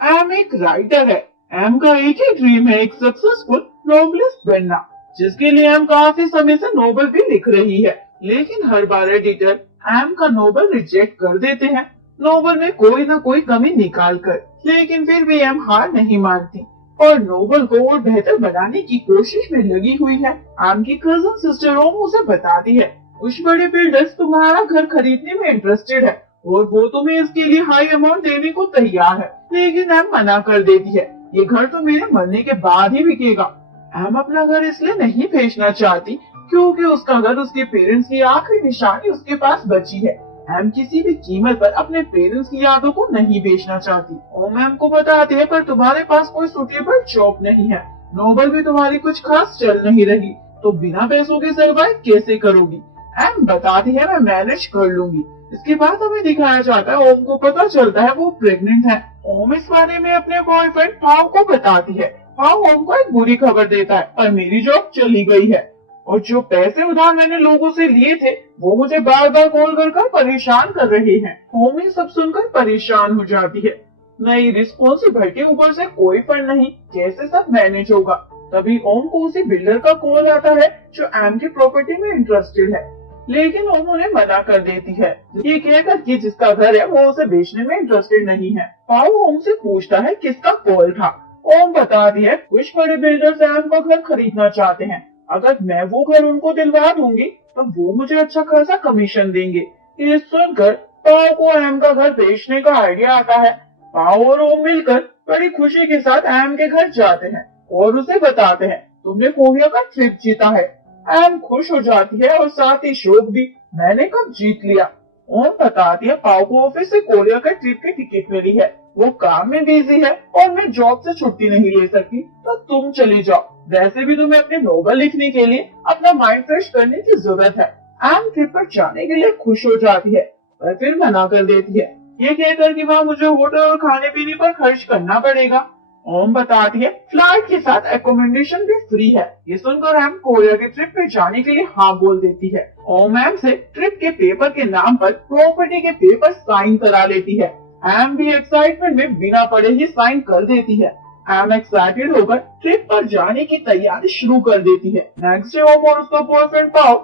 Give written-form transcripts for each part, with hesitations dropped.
M एक writer है। M का एक ही ड्रीम है, एक सक्सेसफुल नोवेलिस्ट बनना, जिसके लिए एम काफी समय से नोवेल भी लिख रही है। लेकिन हर बार एडिटर एम का नोवेल रिजेक्ट कर देते हैं, नोवेल में कोई ना कोई कमी निकाल कर। लेकिन फिर भी एम हार नहीं मानती और नोवेल को और बेहतर बनाने की कोशिश में लगी हुई है। एम की कजन सिस्टर ओम उसे बताती है कुछ बड़े बिल्डर्स तुम्हारा घर खरीदने में इंटरेस्टेड है और वो तुम्हें इसके लिए हाई अमाउंट देने को तैयार है। लेकिन एम मना कर देती है, ये घर तो मेरे मरने के बाद ही बिकेगा। एम अपना घर इसलिए नहीं बेचना चाहती क्योंकि उसका घर उसके पेरेंट्स की आखिरी निशानी उसके पास बची है। एम किसी भी कीमत पर अपने पेरेंट्स की यादों को नहीं बेचना चाहती। ओम एम को बताती है पर तुम्हारे पास कोई सुटेबल जॉब नहीं है, नोवेल भी तुम्हारी कुछ खास चल नहीं रही, तो बिना पैसों के सर्वाइव कैसे करोगी। एम बताती है मैं मैनेज कर लूंगी। इसके बाद हमें दिखाया जाता है ओम को पता चलता है वो प्रेग्नेंट है। ओम इस बारे में अपने बॉयफ्रेंड पाव को बताती है। पाव ओम को एक बुरी खबर देता है, पर मेरी जॉब चली गई है और जो पैसे उधार मैंने लोगों से लिए थे वो मुझे बार बार कॉल कर परेशान कर रहे हैं। ओम ये सब सुनकर परेशान हो जाती है। नई रिस्पॉन्सिबिलिटी, ऊपर से कोई फंड नहीं, कैसे सब मैनेज होगा। तभी ओम को उसी बिल्डर का कॉल आता है जो एम की प्रॉपर्टी में इंटरेस्टेड है। लेकिन ओम उन्हें मना कर देती है, ये कहकर कि जिसका घर है वो उसे बेचने में इंटरेस्टेड नहीं है। पाओ ओम से पूछता है किसका कॉल था। ओम बताती है कुछ बड़े बिल्डर्स एम का घर खरीदना चाहते हैं, अगर मैं वो घर उनको दिलवा दूंगी तो वो मुझे अच्छा खासा कमीशन देंगे। ये सुनकर पाओ को एम का घर बेचने का आइडिया आता है। पाओ और ओम मिलकर बड़ी खुशी के साथ एम के घर जाते हैं और उसे बताते हैं तुमने कोरिया का ट्रिप जीता है। एम खुश हो जाती है और साथ ही शोक भी, मैंने कब जीत लिया। ओम बताती है पाओ को ऑफिस से कोरिया का ट्रिप की टिकट मिली है, वो काम में बिजी है और मैं जॉब से छुट्टी नहीं ले सकती, तो तुम चली जाओ। वैसे भी तुम्हें अपने नोवेल लिखने के लिए अपना माइंड फ्रेश करने की जरूरत है। एम ट्रिप पर जाने के लिए खुश हो जाती है पर फिर मना कर देती है, ये कहकर कि वहाँ मुझे होटल और खाने पीने पर खर्च करना पड़ेगा। ओम बताती है फ्लाइट के साथ एकोमोडेशन भी फ्री है। ये सुनकर एम कोरिया के ट्रिप पे जाने के लिए हाँ बोल देती है। ओम एम से ट्रिप के पेपर के नाम पर प्रॉपर्टी के पेपर साइन करा लेती है। एम भी एक्साइटमेंट में बिना पढ़े ही साइन कर देती है। एम एक्साइटेड होकर ट्रिप पर जाने की तैयारी शुरू कर देती है। नेक्स्ट डे ओम और उसका बॉयफ्रेंड पाओ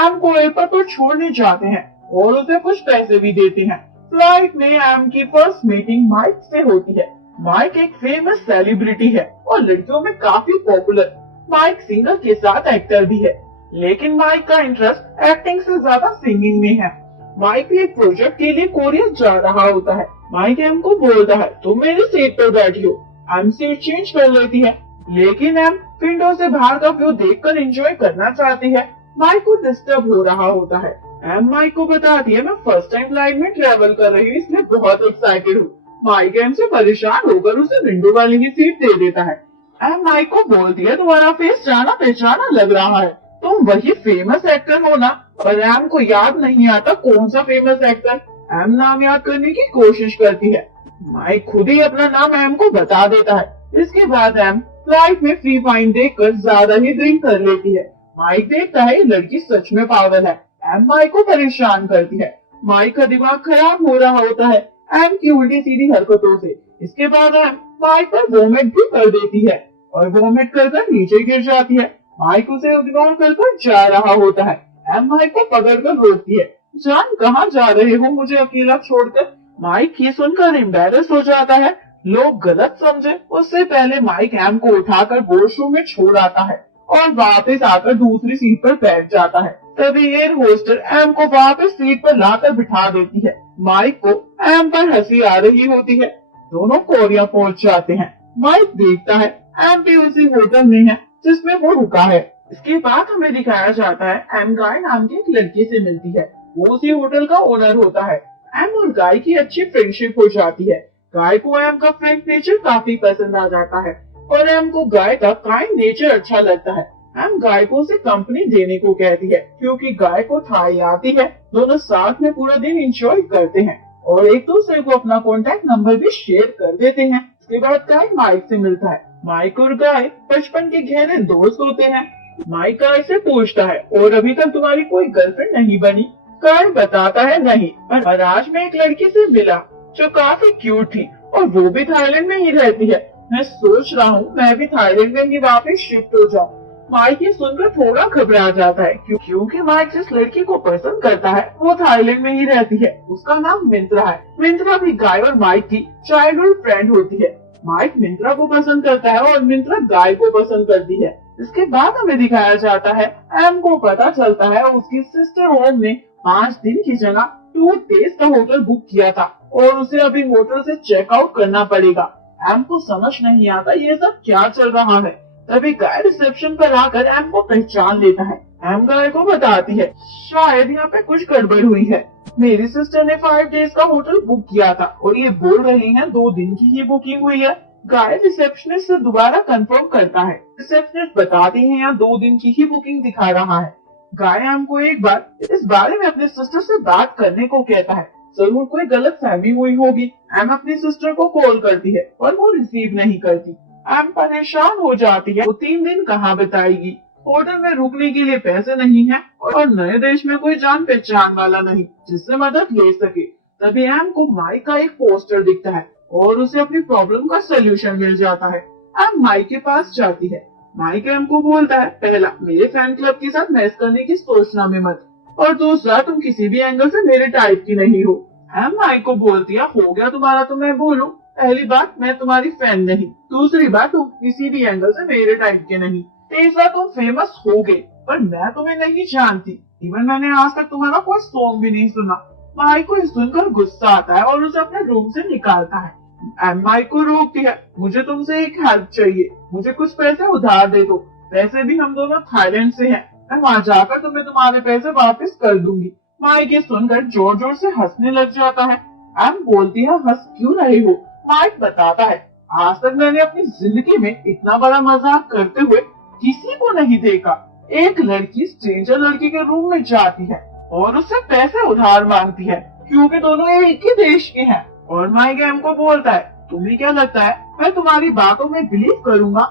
एम को एयरपोर्ट पर छोड़ने जाते हैं और उसे कुछ पैसे भी देते हैं। फ्लाइट में एम की फर्स्ट मीटिंग माइक से होती है। माइक एक फेमस सेलिब्रिटी है और लड़कियों में काफी पॉपुलर। माइक सिंगर के साथ एक्टर भी है, लेकिन माइक का इंटरेस्ट एक्टिंग से ज्यादा सिंगिंग में है। माइक भी एक प्रोजेक्ट के लिए कोरिया जा रहा होता है। माइक एम को बोलता है तुम मेरी सीट पर बैठी हो। एम सीट चेंज कर लेती है, लेकिन एम विंडो से बाहर का व्यू देखकर एंजॉय करना चाहती है। माइक को डिस्टर्ब हो रहा होता है। एम माइक को बताती है मैं फर्स्ट टाइम फ्लाइट में ट्रेवल कर रही हूँ, इसलिए बहुत एक्साइटेड हूँ। माइक एम से परेशान होकर उसे विंडो वाली ही सीट दे देता है। एम माइक को बोलती है तुम्हारा फेस जाना पहचाना लग रहा है, तुम वही फेमस एक्टर हो ना। पर एम को याद नहीं आता कौन सा फेमस एक्टर। एम नाम याद करने की कोशिश करती है। माइक खुद ही अपना नाम एम को बता देता है। इसके बाद एम फ्लाइट में फ्री फाइन देखकर ज्यादा ही ड्रिंक कर लेती है। माइक देखता है ये लड़की सच में पागल है। एम माइक को परेशान करती है। माइक का दिमाग खराब हो रहा होता है एम की उल्टी सीधी हरकतों से। इसके बाद एम माइक पर वोमिट भी कर देती है और वोमिट कर नीचे गिर जाती है। माइक उसे इग्नोर कर जा रहा होता है। एम माइक को पकड़कर रोकती है, जान कहाँ जा रहे हो मुझे अकेला छोड़कर। माइक ये सुनकर एम्बेरस हो जाता है, लोग गलत समझे। उससे पहले माइक एम को उठाकर वॉशरूम में छोड़ आता है और वापस आकर दूसरी सीट पर बैठ जाता है। तभी एयर होस्टर एम को वापस सीट पर लाकर बिठा देती है। माइक को एम पर हंसी आ रही होती है। दोनों कोरिया पहुंच जाते हैं। माइक देखता है एम भी उसी होटल में है जिसमें वो रुका है। इसके बाद हमें दिखाया जाता है एम गाय नाम की एक लड़की से मिलती है, वो उसी होटल का ओनर होता है। एम और गाय की अच्छी फ्रेंडशिप हो जाती है। गाय को एम का फ्रैंक नेचर काफी पसंद आ जाता है और एम को गाय का काइंड नेचर अच्छा लगता है। एम गाय को उसे कंपनी देने को कहती है क्योंकि गाय को थाई आती है। दोनों साथ में पूरा दिन एंजॉय करते हैं और एक दूसरे को अपना कॉन्टेक्ट नंबर भी शेयर कर देते हैं। इसके बाद गाय माइक से मिलता है। माइक और गाय बचपन के गहरे दोस्त होते हैं। माइक गाय से पूछता है और अभी तक तुम्हारी कोई गर्लफ्रेंड नहीं बनी। गाय बताता है नहीं, पर आज मैं एक लड़की से मिला जो काफी क्यूट थी और वो भी थाईलैंड में ही रहती है। मैं सोच रहा हूँ मैं भी थाईलैंड में ही वापस शिफ्ट हो जाऊँ। माइक ये सुनकर थोड़ा घबरा जाता है क्योंकि माइक जिस लड़की को पसंद करता है वो थाईलैंड में ही रहती है। उसका नाम मिंत्रा है। मिंत्रा भी गाय और माइक की चाइल्डहुड फ्रेंड होती है। माइक मिंत्रा को पसंद करता है और मिंत्रा गाय को पसंद करती है। इसके बाद हमें दिखाया जाता है एम को पता चलता है उसकी सिस्टर होम ने 5 दिन की जगह 2 डेज का होटल बुक किया था और उसे अभी होटल से चेकआउट करना पड़ेगा। एम को समझ नहीं आता ये सब क्या चल रहा है। तभी गाय रिसेप्शन पर आकर एम को पहचान लेता है। एम गाय को बताती है शायद यहाँ पे कुछ गड़बड़ हुई है। मेरी सिस्टर ने 5 डेज का होटल बुक किया था और ये बोल रही है 2 दिन की ही बुकिंग हुई है। गाय रिसेप्शनिस्ट से दोबारा कंफर्म करता है। रिसेप्शनिस्ट बताती है यहाँ 2 दिन की ही बुकिंग दिखा रहा है। गाय एम को एक बार इस बारे में अपने सिस्टर से बात करने को कहता है। जरूर कोई गलत फहमी हुई होगी। एम अपनी सिस्टर को कॉल करती है पर वो रिसीव नहीं करती। एम परेशान हो जाती है वो 3 दिन कहाँ बिताएगी। होटल में रुकने के लिए पैसे नहीं है और नए देश में कोई जान पहचान वाला नहीं जिससे मदद ले सके। तभी एम को माइक का एक पोस्टर दिखता है और उसे अपनी प्रॉब्लम का सोल्यूशन मिल जाता है। एम माइक के पास जाती है। माइक एम को बोलता है पहला, मेरे फैन क्लब के साथ मैच करने की सोचना में मत, और दूसरा, तुम किसी भी एंगल से मेरे टाइप की नहीं हो। एम माइक को बोलती है हो गया तुम्हारा तो मैं बोलूं। पहली बात, मैं तुम्हारी फैन नहीं। दूसरी बात, तुम किसी भी एंगल से मेरे टाइप के नहीं। तीसरा, तुम फेमस हो गए पर मैं तुम्हें नहीं जानती। इवन मैंने आज तक तुम्हारा कोई सॉन्ग भी नहीं सुना। माइक को सुनकर गुस्सा आता है और उसे अपने रूम से निकालता है। एम माइक को रोकती है, मुझे तुमसे एक हेल्प चाहिए। मुझे कुछ पैसे उधार दे दो। वैसे भी हम दोनों थाईलैंड से हैं। मैं वहाँ जाकर तुम्हें तुम्हारे पैसे वापस कर दूंगी। माइक ये सुनकर जोर जोर से हंसने लग जाता है। एम बोलती है हंस क्यों रहे हो। माइक बताता है आज तक मैंने अपनी जिंदगी में इतना बड़ा मजाक करते हुए किसी को नहीं देखा। एक लड़की स्ट्रेंजर लड़की के रूम में जाती है और उससे पैसे उधार मांगती है क्योंकि दोनों एक ही देश के हैं। और माइक एम को बोलता है तुम्हें क्या लगता है मैं तुम्हारी बातों में बिलीव करूंगा।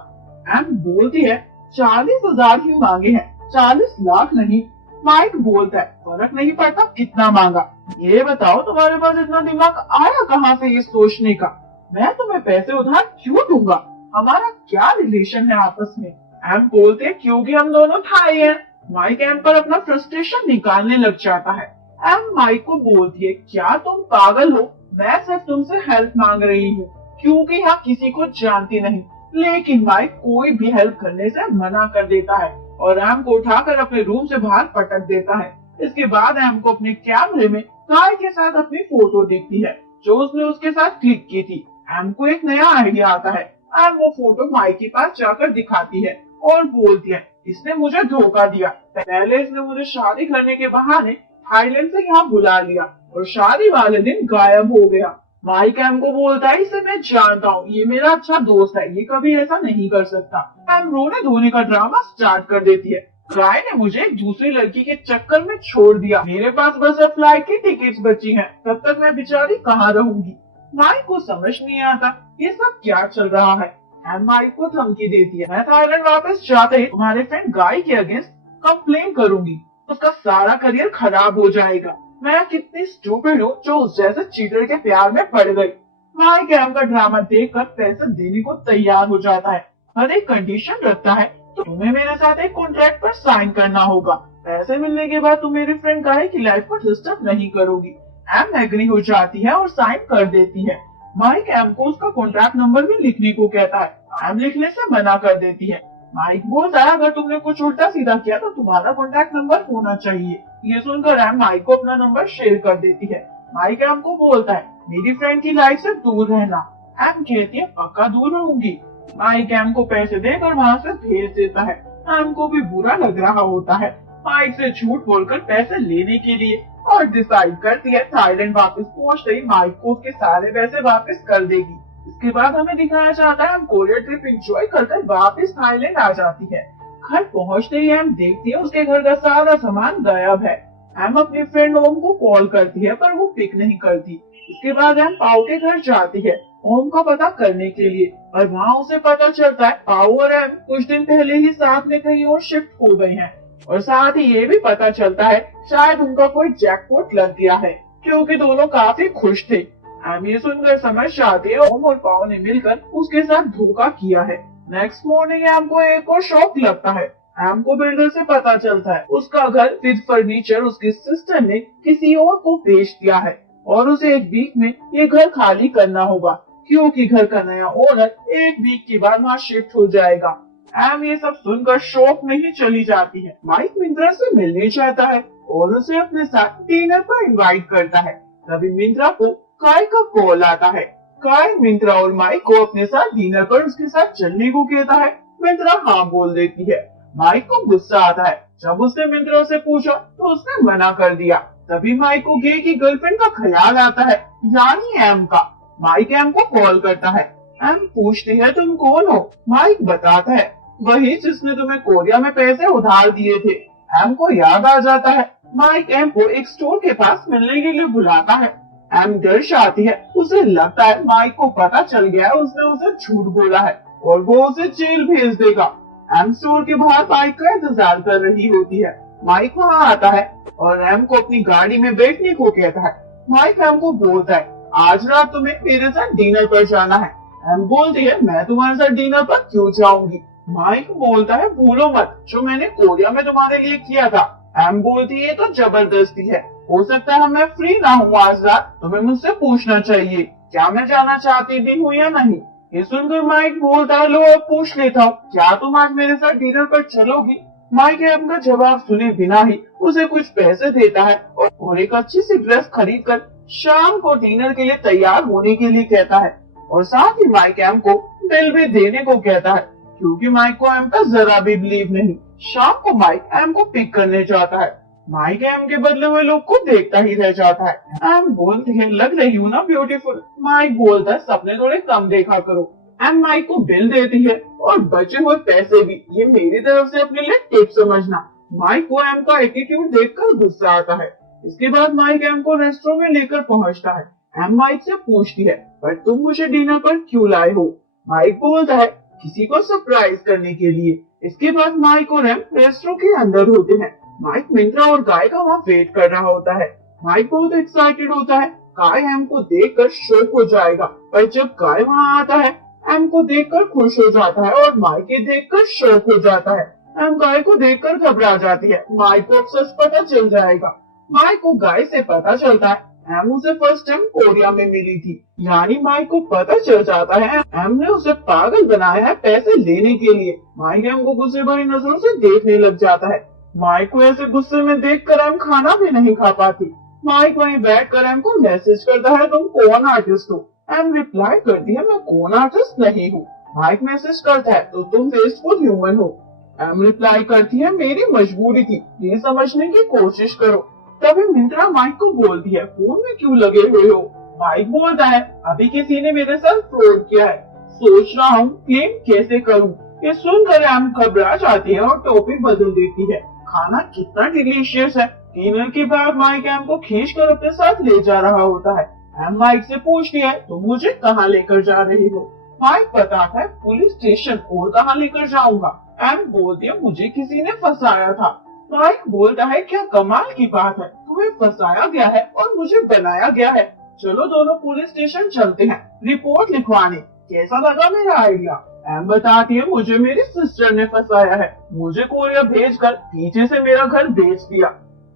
एम बोलती है 40,000 ही मांगे हैं, 40 लाख नहीं। माइक बोलता है फर्क नहीं पड़ता कितना मांगा। ये बताओ तुम्हारे पास इतना दिमाग आया कहाँ से ये सोचने का। मैं तुम्हें पैसे उधार क्यों दूंगा। हमारा क्या रिलेशन है आपस में। एम बोलते हैं क्योंकि हम दोनों भाई हैं। माइक एम पर अपना फ्रस्ट्रेशन निकालने लग जाता है। एम माइक को बोलती है क्या तुम पागल हो। मैं सिर्फ तुमसे हेल्प मांग रही हूँ क्योंकि यहाँ किसी को जानती नहीं। लेकिन माइक कोई भी हेल्प करने से मना कर देता है और एम को उठाकर अपने रूम से बाहर पटक देता है। इसके बाद एम को अपने कैमरे में गाय के साथ अपनी फोटो दिखती है जो उसने उसके साथ क्लिक की थी। एम को एक नया आइडिया आता है। एम वो फोटो माइक के पास जाकर दिखाती है और बोलती है इसने मुझे धोखा दिया। पहले इसने मुझे शादी करने के बहाने थाईलैंड से यहाँ बुला लिया और शादी वाले दिन गायब हो गया। माइक एम को बोलता है इसे मैं जानता हूँ, ये मेरा अच्छा दोस्त है, ये कभी ऐसा नहीं कर सकता। एम रोने धोने का ड्रामा स्टार्ट कर देती है। गाय ने मुझे एक दूसरी लड़की के चक्कर में छोड़ दिया। मेरे पास बस अब फ्लाइट की टिकट्स बची हैं, तब तक मैं बेचारी कहाँ रहूंगी। माइक को समझ नहीं आता ये सब क्या चल रहा है। एम माइक को धमकी देती है मैं थाईलैंड वापस जाते ही तुम्हारे फ्रेंड गाय के अगेंस्ट कंप्लेन करूंगी, उसका सारा करियर खराब हो जाएगा। मैं कितनी स्टूपिड हूँ जो उस जैसे चीटर के प्यार में पड़ गई। माइक एम का ड्रामा देखकर पैसे देने को तैयार हो जाता है। हर एक कंडीशन रखता है तो तुम्हें मेरे साथ एक कॉन्ट्रैक्ट पर साइन करना होगा। पैसे मिलने के बाद तुम मेरे फ्रेंड गाय की लाइफ को डिस्टर्ब नहीं करोगी। एम एग्री हो जाती है और साइन कर देती है। माइक एम को उसका कॉन्ट्रैक्ट नंबर भी लिखने को कहता है। एम लिखने से मना कर देती है। माइक बोलता है अगर तुमने कुछ उल्टा सीधा किया तो तुम्हारा कॉन्टैक्ट नंबर होना चाहिए। ये सुनकर एम माइक को अपना नंबर शेयर कर देती है। माइक एम को बोलता है मेरी फ्रेंड की लाइफ से दूर रहना। एम कहती है पक्का दूर रहूंगी। माइक एम को पैसे देकर वहाँ से भेज देता है। एम को भी बुरा लग रहा होता है माइक से झूठ बोलकर पैसे लेने के लिए और डिसाइड करती है थाईलैंड वापस पहुँचते ही माइक को उसके सारे पैसे वापस कर देगी। इसके बाद हमें दिखाया जाता है हम कोरिया ट्रिप एंजॉय करके वापस थाईलैंड आ जाती है। घर पहुंचते ही हम देखती है उसके घर का सारा सामान गायब है। हम अपनी फ्रेंड ओम को कॉल करती है पर वो पिक नहीं करती। इसके बाद हम पाओ के घर जाती है ओम का पता करने के लिए, और वहाँ उसे पता चलता है पाओ और एम कुछ दिन पहले ही साथ में कहीं और शिफ्ट हो गए हैं। और साथ ही ये भी पता चलता है शायद उनका कोई जैकपॉट लग गया है क्योंकि दोनों काफी खुश थे। एम ये सुनकर समझ जाती है ओम और पाओ ने मिलकर उसके साथ धोखा किया है। नेक्स्ट मॉर्निंग एम को एक और शॉक लगता है। एम को बिल्डर से पता चलता है उसका घर विद फर्नीचर उसकी सिस्टर ने किसी और को बेच दिया है और उसे एक वीक में ये घर खाली करना होगा, क्योंकि घर का नया ओनर एक वीक के बाद वहाँ शिफ्ट हो जाएगा। एम ये सब सुनकर शॉक में ही चली जाती है। माइक मिंत्रा से मिलने चाहता है और उसे अपने साथ डिनर पर इनवाइट करता है। तभी मिंत्रा को काय का कॉल आता है। काय मिंत्रा और माइक को अपने साथ डिनर पर उसके साथ चलने को कहता है। मिंत्रा हाँ बोल देती है। माइक को गुस्सा आता है। जब उसने मिंत्रा से पूछा तो उसने मना कर दिया। तभी माइक को गे की गर्लफ्रेंड का ख्याल आता है, यानी एम का। माइक एम को कॉल करता है। एम पूछती है तुम कौन हो? माइक बताता है वही जिसने तुम्हें कोरिया में पैसे उधार दिए थे। एम को याद आ जाता है। माइक एम को एक स्टोर के पास मिलने के लिए बुलाता है। एम डर जाती है। उसे लगता है माइक को पता चल गया है उसने उसे झूठ बोला है और वो उसे जेल भेज देगा। एम स्टोर के बाहर माइक का इंतजार कर रही होती है। माइक वहाँ आता है और एम को अपनी गाड़ी में बैठने को कहता है। माइक एम को बोलता है आज रात तुम्हें मेरे साथ डिनर पर जाना है। एम बोलती है मैं तुम्हारे साथ डिनर पर क्यों जाऊंगी? माइक बोलता है भूलो मत जो मैंने कोरिया में तुम्हारे लिए किया था। एम बोलती है तो जबरदस्ती है, हो सकता है मैं फ्री ना हूँ आज रात, तुम्हें मुझसे पूछना चाहिए क्या मैं जाना चाहती भी हूँ या नहीं। ये सुनकर माइक बोलता है लो अब पूछ लेता हूँ, क्या तुम आज मेरे साथ डिनर पर चलोगी? माइक एम का जवाब सुने बिना ही उसे कुछ पैसे देता है और एक अच्छी सी ड्रेस खरीद कर शाम को डिनर के लिए तैयार होने के लिए कहता है और साथ ही माइक एम को बिल भी देने को कहता है, क्योंकि माइक को एम का जरा भी बिलीव नहीं। शाम को माइक एम को पिक करने जाता है। माइक एम के बदले हुए लोग को देखता ही रह जाता है। एम बोलती है लग रही हूँ ना ब्यूटीफुल। माइक बोलता है सपने थोड़े कम देखा करो। एम माइक को बिल देती है और बचे हुए पैसे भी, ये मेरी तरफ से अपने लिए टिप समझना। माइक को एम का एटीट्यूड देखकर गुस्सा आता है। इसके बाद माइक एम को रेस्टोरेंट में लेकर पहुंचता है। एम माइक से पूछती है पर तुम मुझे डिनर पर क्यों लाए हो? माइक बोलता है किसी को सरप्राइज करने के लिए। इसके बाद माइक और एम रेस्टोरेंट के अंदर होते हैं। माइक मिंत्रा और गाय का वहाँ वेट कर रहा होता है। माइक बहुत एक्साइटेड होता है। गाय एम को देखकर शॉक हो जाएगा, पर जब गाय वहाँ आता है एम को देखकर खुश हो जाता है और माइक के देखकर शॉक हो जाता है। एम गाय को देखकर घबरा जाती है। माइक को अब सच पता चल जाएगा। माइक को गाय से पता चलता है एम उसे फर्स्ट टाइम कोरिया में मिली थी, यानी माइक को पता चल जाता है एम ने उसे पागल बनाया है पैसे लेने के लिए। माइक एम को गुस्से भरी नजरों से देखने लग जाता है। माइक को ऐसे गुस्से में देखकर एम खाना भी नहीं खा पाती। माइक वहीं बैठकर एम को मैसेज करता है तुम कौन आर्टिस्ट हो? एम रिप्लाई करती है मैं कौन आर्टिस्ट नहीं हूँ। माइक मैसेज करता है तो तुम वेस्टफुल ह्यूमन हो। एम रिप्लाई करती है मेरी मजबूरी थी, ये समझने की कोशिश करो। तभी मिंत्रा माइक को बोलती है फोन में क्यों लगे हुए हो? माइक बोलता है अभी किसी ने मेरे साथ फ्रॉड किया है, सोच रहा हूँ क्लेम कैसे करूँ। ये सुनकर एम घबरा जाती है और टॉपिक बदल देती है। खाना कितना डिलीशियस है। डिनर के बाद माइक एम को खींच कर अपने साथ ले जा रहा होता है। एम माइक से पूछती है तुम मुझे कहाँ लेकर जा रही हो? माइक बताता है पुलिस स्टेशन, और कहाँ लेकर जाऊंगा? एम बोलती है मुझे किसी ने फंसाया था। माइक बोलता है क्या कमाल की बात है, तुम्हें फंसाया गया है और मुझे बनाया गया है। चलो दोनों पुलिस स्टेशन चलते हैं रिपोर्ट लिखवाने। कैसा लगा मेरा आइडिया? एम बताती है मुझे मेरी सिस्टर ने फंसाया है, मुझे कोरिया भेजकर पीछे से मेरा घर बेच दिया।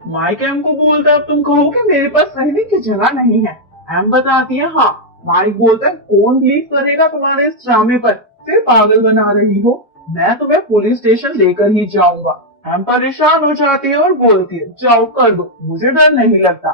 माइक एम को बोलता है अब तुम कहोगे मेरे पास रहने की जगह नहीं है। एम बताती है हाँ। माइक बोलता है कौन बिलीव करेगा तुम्हारे इस ड्रामे पर, फिर पागल बना रही हो, मैं तुम्हें पुलिस स्टेशन लेकर ही जाऊंगा। एम परेशान हो जाती है और बोलती है जाओ कर दो, मुझे डर नहीं लगता।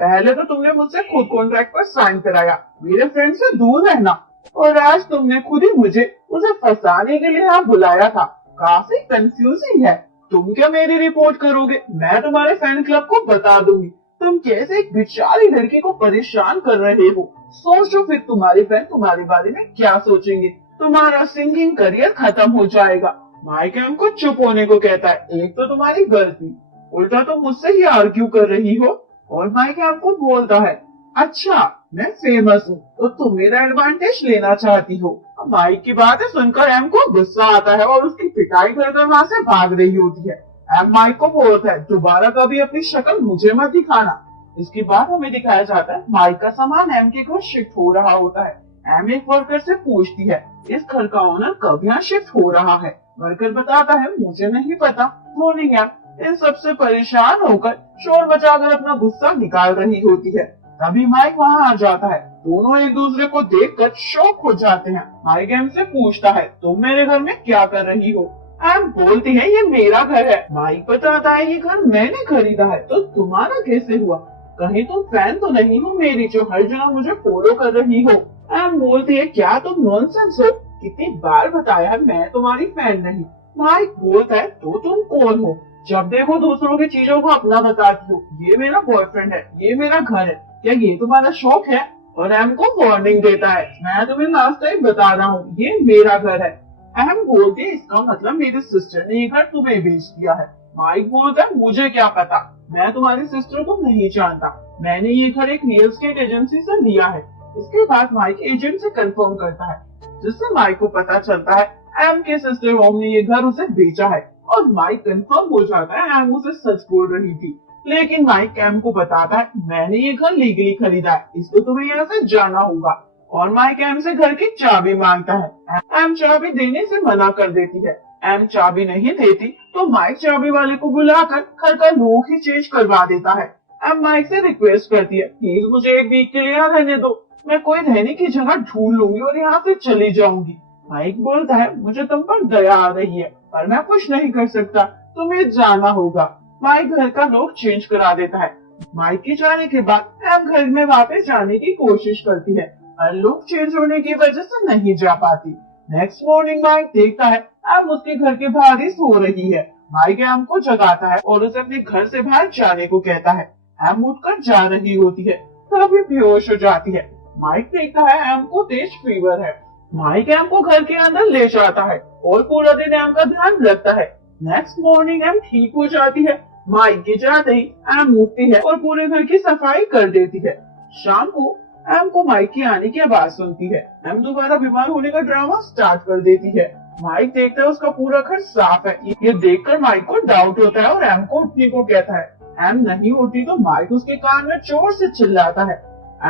पहले तो तुमने मुझसे खुद कॉन्ट्रैक्ट पर साइन कराया मेरे फ्रेंड से दूर रहना, और आज तुमने खुद ही मुझे उसे फंसाने के लिए यहाँ बुलाया था। काफी कंफ्यूजिंग है। तुम क्या मेरी रिपोर्ट करोगे? मैं तुम्हारे फैन क्लब को बता दूंगी तुम कैसे एक बेचारी लड़की को परेशान कर रहे हो। सोचो फिर तुम्हारे फैन तुम्हारे बारे में क्या सोचेंगे, तुम्हारा सिंगिंग करियर खत्म हो जाएगा। माइक एम को चुप होने को कहता है, एक तो तुम्हारी गलती, उल्टा तुम मुझसे ही आर्ग्यू कर रही हो। और माइक एम को बोलता है अच्छा मैं फेमस हूँ तो तुम मेरा एडवांटेज लेना चाहती हो। माइक की बातें सुनकर एम को गुस्सा आता है और उसकी पिटाई करकर वहाँ से भाग रही होती है। एम माइक को बोलता है दोबारा कभी अपनी शक्ल मुझे मत दिखाना। इसके बाद हमें दिखाया जाता है माइक का सामान एम के घर शिफ्ट हो रहा होता है। एम एक वर्कर से पूछती है इस घर का ओनर कब यहाँ शिफ्ट हो रहा है। वर्कर बताता है मुझे नहीं पता। मॉर्निंग एम इन सबसे परेशान होकर शोर बजाकर अपना गुस्सा निकाल रही होती है। तभी माइक वहाँ आ जाता है। दोनों एक दूसरे को देखकर शॉक हो जाते हैं। माइक एम से पूछता है तुम मेरे घर में क्या कर रही हो। एम बोलती है ये मेरा घर है। माइक बताता है ये घर मैंने खरीदा है तो तुम्हारा कैसे हुआ, कहीं तुम फैन तो नहीं हो मेरी जो हर जगह मुझे फॉलो कर रही हो। एम बोलती है क्या तुम नॉनसेंस हो, कितनी बार बताया है मैं तुम्हारी फैन नहीं। माइक बोलता है तो तुम कौन हो, जब देखो दूसरों की चीजों को अपना बताती हो। ये मेरा बॉयफ्रेंड है, ये मेरा घर है, क्या ये तुम्हारा शौक है। और एम को वार्निंग देता है मैं तुम्हें लास्ट टाइम बता रहा हूँ ये मेरा घर है। एम बोलती है इसका मतलब मेरी सिस्टर ने ये घर तुम्हें बेच दिया है। माइक बोलता है मुझे क्या पता, मैं तुम्हारी सिस्टर को नहीं जानता, मैंने ये घर एक रियल एस्टेट एजेंसी से लिया है। इसके बाद माइक एजेंट से कंफर्म करता है जिससे माइक को पता चलता है एम के सिस्टर होम ने ये घर उसे बेचा है। और माइक कंफर्म हो जाता है एम उसे सच बोल रही थी। लेकिन माइक एम को बताता है मैंने ये घर लीगली खरीदा है, इसको तुम्हें यहाँ से जाना होगा। और माइक एम से घर की चाबी मांगता है। एम चाबी देने से मना कर देती है। एम चाबी नहीं देती तो माइक चाबी वाले को बुलाकर घर का लॉक ही चेंज करवा देता है। एम माइक से रिक्वेस्ट करती है प्लीज मुझे एक वीक के लिए यहाँ रहने दो, मैं कोई रहने की जगह ढूंढ लूंगी और यहाँ से चली जाऊंगी। माइक बोलता है मुझे तुम पर दया आ रही है पर मैं कुछ नहीं कर सकता, तुम्हें जाना होगा। माइक घर का लॉक चेंज करा देता है। माइक के जाने के बाद एम घर में वापस जाने की कोशिश करती है पर लॉक चेंज होने की वजह से नहीं जा पाती। नेक्स्ट मॉर्निंग माइक देखता है एम उसके घर के बाहर ही सो रही है। माइक एम को जगाता है और उसे अपने घर से बाहर जाने को कहता है। एम उठकर जा रही होती है तभी बेहोश हो जाती है। माइक देखता है एम को तेज फीवर है। माइक एम को घर के अंदर ले जाता है और पूरा दिन एम का ध्यान रखता है। नेक्स्ट मॉर्निंग एम ठीक हो जाती है। माइक के जाते ही एम उठती है और पूरे घर की सफाई कर देती है। शाम को एम को माइक की आने की आवाज सुनती है। एम दोबारा बीमार होने का ड्रामा स्टार्ट कर देती है। माइक देखता है उसका पूरा घर साफ है। ये देखकर माइक को डाउट होता है और एम को उठने को कहता है। एम नहीं उठती तो माइक उसके कान में जोर से चिल्लाता है।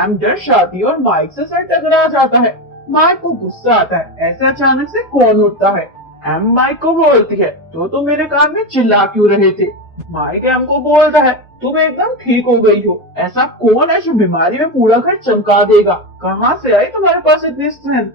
एम डर जाती है और माइक से सर टकरा जाता है। माइक को गुस्सा आता है ऐसे अचानक से कौन उठता है। एम माइक को बोलती है तो तुम मेरे कान में चिल्ला क्यों रहे थे। माइक एम को बोलता है तुम एकदम ठीक हो गई हो, ऐसा कौन है जो बीमारी में पूरा घर चमका देगा, कहाँ से आई तुम्हारे पास इतनी स्ट्रेंथ।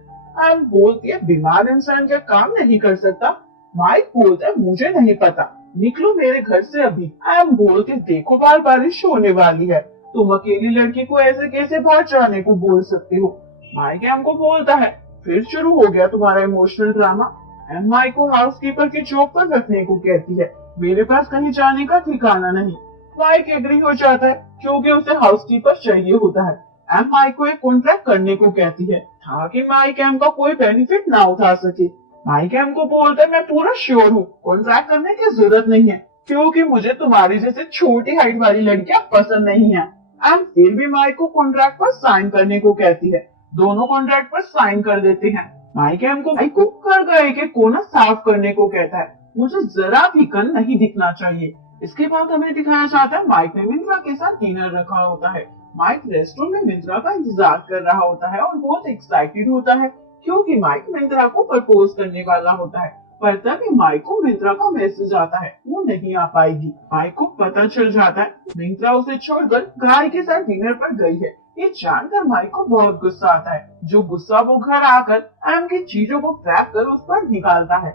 एम बोलती है बीमार इंसान क्या काम नहीं कर सकता। माइक बोलता है मुझे नहीं पता, निकलो मेरे घर से अभी। एम बोलती है देखो बार बारिश होने वाली है, तुम अकेली लड़की को ऐसे कैसे बाहर जाने को बोल सकते हो। माइक एम को बोलता है फिर शुरू हो गया तुम्हारा इमोशनल ड्रामा। एम माइक को हाउसकीपर की जॉब पर रखने को कहती है, मेरे पास कहीं जाने का ठिकाना नहीं। माइक एग्री हो जाता है क्योंकि उसे हाउसकीपर चाहिए होता है। एम माइक को एक कॉन्ट्रैक्ट करने को कहती है ताकि माइक एम का कोई बेनिफिट ना उठा सके। माइक एम को बोलता है मैं पूरा श्योर हूँ कॉन्ट्रैक्ट करने की जरूरत नहीं है क्योंकि मुझे तुम्हारी जैसे छोटी हाइट वाली लड़कियां पसंद नहीं है। एम फिर भी माइक को कॉन्ट्रैक्ट पर साइन करने को कहती है। दोनों कॉन्ट्रैक्ट पर साइन कर देते हैं। माइक एम को माइक को घर का एक कोना साफ करने को कहता है, मुझे जरा भी कन नहीं दिखना चाहिए। इसके बाद हमें दिखाया जाता है माइक ने मिंत्रा के साथ डिनर रखा होता है। माइक रेस्टोरेंट में मिंत्रा का इंतजार कर रहा होता है और बहुत एक्साइटेड होता है क्योंकि माइक मिंत्रा को प्रपोज करने वाला होता है। पर तभी माइक को मिंत्रा का मैसेज आता है वो नहीं आ पाएगी। माइक को पता चल जाता है मिंत्रा उसे छोड़कर गाय के साथ डिनर पर गई है। ये जानकर माइक को बहुत गुस्सा आता है, जो गुस्सा वो घर आकर एम की चीजों को फेंक कर उस पर निकालता है।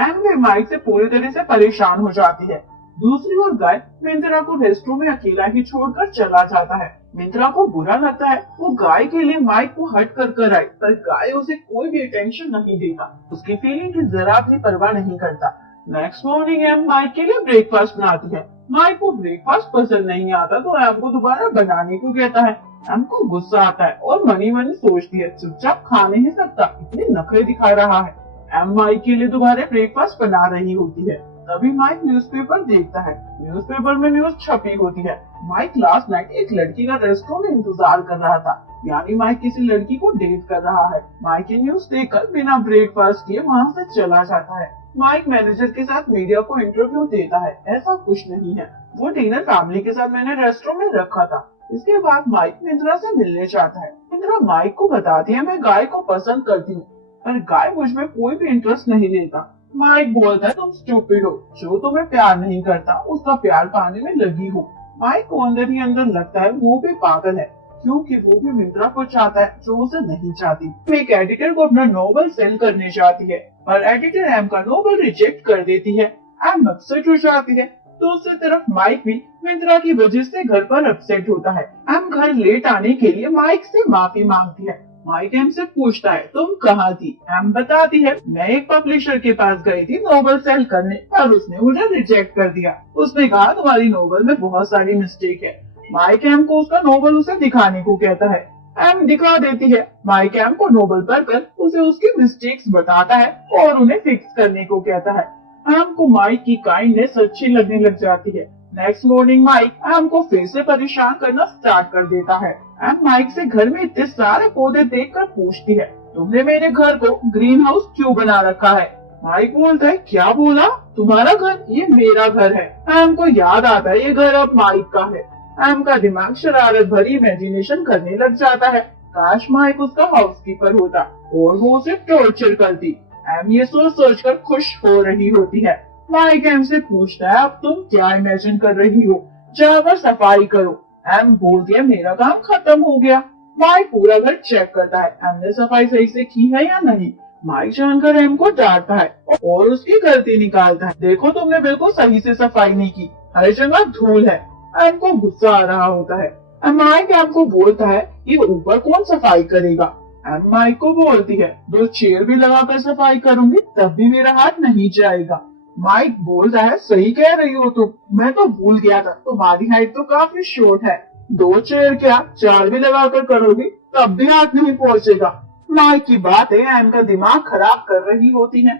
एम भी माइक से पूरी तरह से परेशान हो जाती है। दूसरी ओर गाय मिंत्रा को रेस्टोरेंट में अकेला ही छोड़कर चला जाता है। मिंत्रा को बुरा लगता है, वो गाय के लिए माइक को हट कर आई पर गाय उसे कोई भी अटेंशन नहीं देता, उसकी फीलिंग की जरा भी परवाह नहीं करता। नेक्स्ट मॉर्निंग एम माइक के लिए ब्रेकफास्ट बनाती है। माइक को ब्रेकफास्ट पसंद नहीं आता तो एम को दोबारा बनाने को कहता है। एम को गुस्सा आता है और मनी मनी सोचती है चुपचाप खा नहीं सकता, इतने नखरे दिखा रहा है। एम माइक के लिए दोबारा ब्रेकफास्ट बना रही होती है। तभी माइक न्यूज़पेपर देखता है। न्यूज़पेपर में न्यूज छपी होती है। माइक लास्ट नाइट एक लड़की का रेस्टोरेंट में इंतजार कर रहा था, यानी माइक किसी लड़की को डेट कर रहा है। माइक ये न्यूज देखकर बिना ब्रेकफास्ट किए वहाँ से चला जाता है। माइक मैनेजर के साथ मीडिया को इंटरव्यू देता है। ऐसा कुछ नहीं है, वो डिनर फैमिली के साथ मैंने रेस्टोरेंट में रखा था। इसके बाद माइक मिंत्रा से मिलने चाहता है। मिंत्रा माइक को बताती है, मैं गाय को पसंद करती हूँ, पर गाय मुझ में कोई भी इंटरेस्ट नहीं लेता। माइक बोलता है, तुम स्टूपिड हो, जो तुम्हें प्यार नहीं करता उसका प्यार पाने में लगी हो। माइक को अंदर ही अंदर लगता है वो भी पागल है, क्योंकि वो भी मिंत्रा को चाहता है जो उसे नहीं चाहती। एक एडिटर को अपना नोवेल सेंड करने चाहती है, पर एडिटर एम का नोवेल रिजेक्ट कर देती है। एम अपसेट हो जाती है। दूसरी तरफ माइक भी मिंत्रा की वजह से घर पर अपसेट होता है। एम घर लेट आने के लिए माइक से माफी मांगती है। माइक एम से पूछता है, तुम कहाँ थी? एम बताती है, मैं एक पब्लिशर के पास गई थी नोवेल सेल करने, पर उसने मुझे रिजेक्ट कर दिया। उसने कहा तुम्हारी नोवेल में बहुत सारी मिस्टेक है। माइक एम को उसका नोवेल उसे दिखाने को कहता है। एम दिखा देती है। माइक एम को नोवेल पढ़कर उसे उसकी मिस्टेक्स बताता है और उन्हें फिक्स करने को कहता है। एम को माइक की काइंडनेस अच्छी लगने लग जाती है। नेक्स्ट मॉर्निंग माइक एम को फिर से परेशान करना स्टार्ट कर देता है। एम माइक से घर में इतने सारे पौधे देखकर पूछती है, तुमने मेरे घर को ग्रीन हाउस क्यों बना रखा है? माइक बोलता है, क्या बोला? तुम्हारा घर? ये मेरा घर है। एम को याद आता है ये घर अब माइक का है। एम का दिमाग शरारत भरी इमेजिनेशन करने लग जाता है, काश माइक उसका हाउसकीपर होता और वो उसे टॉर्चर करती। एम ये सोच कर खुश हो रही होती है। माइक एम से पूछता है, अब तुम क्या इमेजिन कर रही हो? जाकर सफाई करो। एम बोलती है, मेरा काम खत्म हो गया। माइक पूरा घर चेक करता है, एम ने सफाई सही से की है या नहीं। माइक जानकर एम को डांटता है और उसकी गलती निकालता है, देखो तुमने बिल्कुल सही से सफाई नहीं की, हर जगह धूल है। एम को गुस्सा आ रहा होता है। माइक एम को बोलता है, ये ऊपर कौन सफाई करेगा? एम माइक को बोलती है, 2 चेयर भी लगाकर सफाई करूंगी तब भी मेरा हाथ नहीं जाएगा। माइक बोलता है, सही कह रही हो तुम, मैं तो भूल गया था, तुम्हारी हाइट तो काफी शॉर्ट है। 2 चेयर क्या 4 भी लगाकर करोगी तब भी हाथ नहीं पहुंचेगा। माइक की बातें एम का दिमाग खराब कर रही होती है।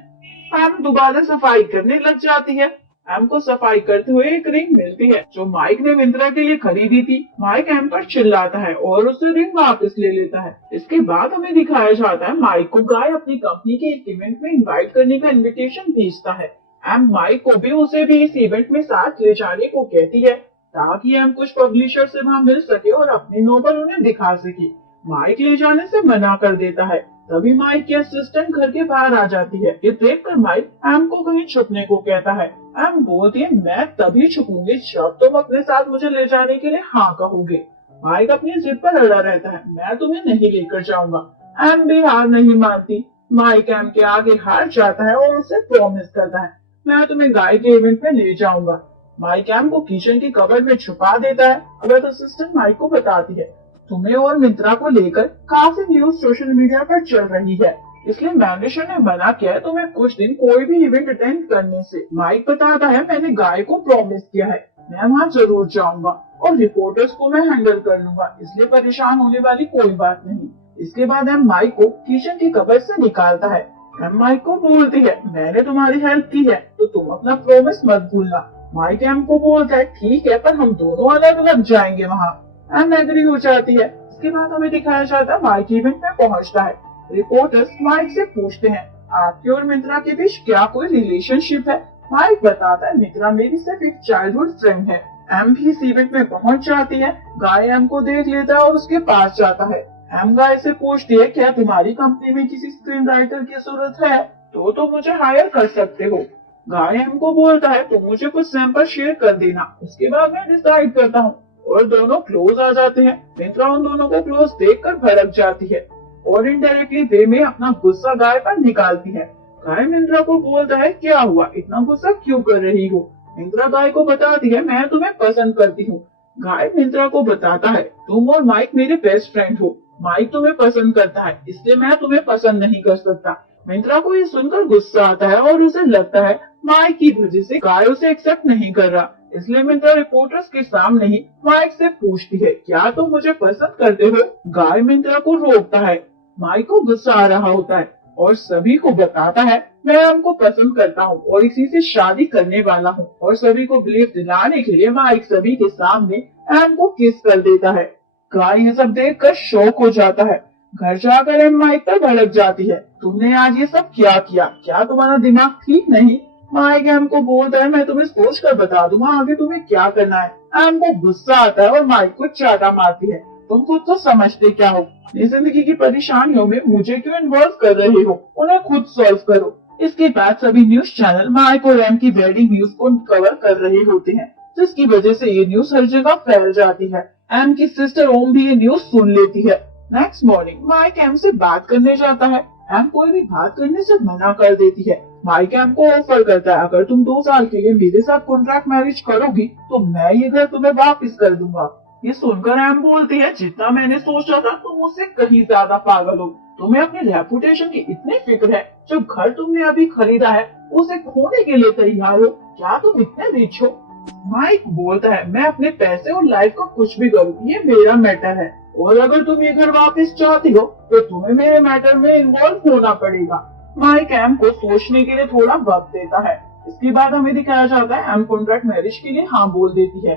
एम दोबारा सफाई करने लग जाती है। एम को सफाई करते हुए एक रिंग मिलती है जो माइक ने मिंत्रा के लिए खरीदी थी। माइक एम पर चिल्लाता है और उससे रिंग वापस ले लेता है। इसके बाद हमें दिखाया जाता है माइक को गाय अपनी कंपनी के एक इवेंट में इनवाइट करने का इनविटेशन भेजता है। एम माइक को भी उसे भी इस इवेंट में साथ ले जाने को कहती है ताकि एम कुछ पब्लिशर से वहाँ मिल सके और अपनी नोवेल उन्हें दिखा सके। माइक ले जाने से मना कर देता है। तभी माइक की असिस्टेंट घर के बाहर आ जाती है। ये देखकर माइक एम को कहीं छुपने को कहता है। एम बोलती है, मैं तभी छुपूंगी जब तुम अपने साथ मुझे ले जाने के लिए हाँ कहोगे। माइक अपनी जिद पर अड़ा रहता है, मैं तुम्हें नहीं लेकर जाऊंगा। एम भी हार नहीं मानती। माइक एम के आगे हार जाता है और उसे प्रॉमिस करता है, मैं तुम्हें गाय के इवेंट में ले जाऊंगा। माइक एम को किचन की कबर्ड में छुपा देता है। अगर असिस्टेंट माइक को बताती है, तुम्हें और मिंत्रा को लेकर काफी न्यूज सोशल मीडिया पर चल रही है, इसलिए मैनेजर ने मना किया है तुम्हें कुछ दिन कोई भी इवेंट अटेंड करने से। माइक बताता है, मैंने गाय को प्रॉमिस किया है, मैं वहाँ जरूर जाऊंगा और रिपोर्टर्स को मैं हैंडल कर लूंगा, इसलिए परेशान होने वाली कोई बात नहीं। इसके बाद एम माइक को किचन की कबर्ड से निकालता है। एम माइक को बोलती है, मैंने तुम्हारी हेल्प की है तो तुम अपना प्रॉमिस मत भूलना। माइक एम को बोलता है, ठीक है, पर हम दोनों अलग अलग जाएंगे वहाँ। एम एग्री हो जाती है। इसके बाद हमें दिखाया जाता है माइक इवेंट में पहुँचता है। रिपोर्टर्स माइक से पूछते हैं, आपके और मिंत्रा के बीच क्या कोई रिलेशनशिप है? माइक बताता है, मिंत्रा मेरी सिर्फ एक चाइल्डहुड फ्रेंड है। एम भी इस इवेंट में पहुंच जाती है। गाय एम को देख लेता है और उसके पास जाता है। एम गाय से पूछती है, क्या तुम्हारी कंपनी में किसी स्क्रीन राइटर की जरूरत है? तो तुम मुझे हायर कर सकते हो। गाय एम को बोलता है, तुम मुझे कुछ सैंपल शेयर कर देना, उसके बाद मैं डिसाइड करता हूँ। और दोनों क्लोज आ जाते हैं। मिंत्रा उन दोनों को क्लोज देखकर भड़क जाती है और इनडायरेक्टली वे में अपना गुस्सा गाय पर निकालती है। गाय मिंत्रा को बोलता है, क्या हुआ, इतना गुस्सा क्यों कर रही हो? मिंत्रा गाय को बताती है, मैं तुम्हें पसंद करती हूँ। गाय मिंत्रा को बताता है, तुम और माइक मेरे बेस्ट फ्रेंड हो, माइक तुम्हें पसंद करता है इसलिए मैं तुम्हें पसंद नहीं कर सकता। मिंत्रा को ये सुनकर गुस्सा आता है और उसे लगता है माइक की वजह से गाय उसे एक्सेप्ट नहीं कर रहा, इसलिए मिंत्रा रिपोर्टर्स के सामने ही माइक से पूछती है, क्या तुम मुझे पसंद करते हो? गाय मिंत्रा को रोकता है। माइक को गुस्सा आ रहा होता है और सभी को बताता है, मैं एम को पसंद करता हूँ और इसी से शादी करने वाला हूँ। और सभी को बिलीव दिलाने के लिए माइक सभी के सामने एम को किस कर देता है। गाय ये सब देखकर शॉक हो जाता है। घर जाकर एम माइक पर भड़क जाती है, तुमने आज ये सब क्या किया, क्या तुम्हारा दिमाग ठीक नहीं। माइक एम को बोलता है, मैं तुम्हें सोच कर बता दूंगा आगे तुम्हें क्या करना है। एम को गुस्सा आता है और माइक को चाटा मारती है, तुम खुद तो समझते क्या हो, इस जिंदगी की परेशानियों में मुझे क्यों इन्वॉल्व कर रहे हो, उन्हें खुद सॉल्व करो। इसके बाद सभी न्यूज चैनल माइक और एम की वेडिंग न्यूज को कवर कर रहे होते हैं, जिसकी वजह से ये न्यूज हर जगह फैल जाती है। एम की सिस्टर ओम भी ये न्यूज सुन लेती है। नेक्स्ट मॉर्निंग माइक एम से बात करने जाता है। एम कोई भी बात करने से मना कर देती है। माइक एम को ऑफर करता है, अगर तुम 2 साल के लिए मेरे साथ कॉन्ट्रैक्ट मैरिज करोगी तो मैं ये घर तुम्हें वापस कर दूंगा। ये सुनकर एम बोलती है, जितना मैंने सोचा था तुम मुझसे कहीं ज्यादा पागल हो, तुम्हें अपनी रेपुटेशन की इतनी फिक्र है, जो घर तुमने अभी खरीदा है उसे खोने के लिए तैयार हो, क्या तुम इतने रिच हो। माइक बोलता है, मैं अपने पैसे और लाइफ का कुछ भी करूँ, ये मेरा मैटर है, और अगर तुम ये घर वापस चाहती हो तो तुम्हें मेरे मैटर में इन्वॉल्व होना पड़ेगा। माइक एम को सोचने के लिए थोड़ा वक्त देता है। इसके बाद हमें दिखाया जाता है एम कॉन्ट्रैक्ट मैरिज के लिए हाँ बोल देती है।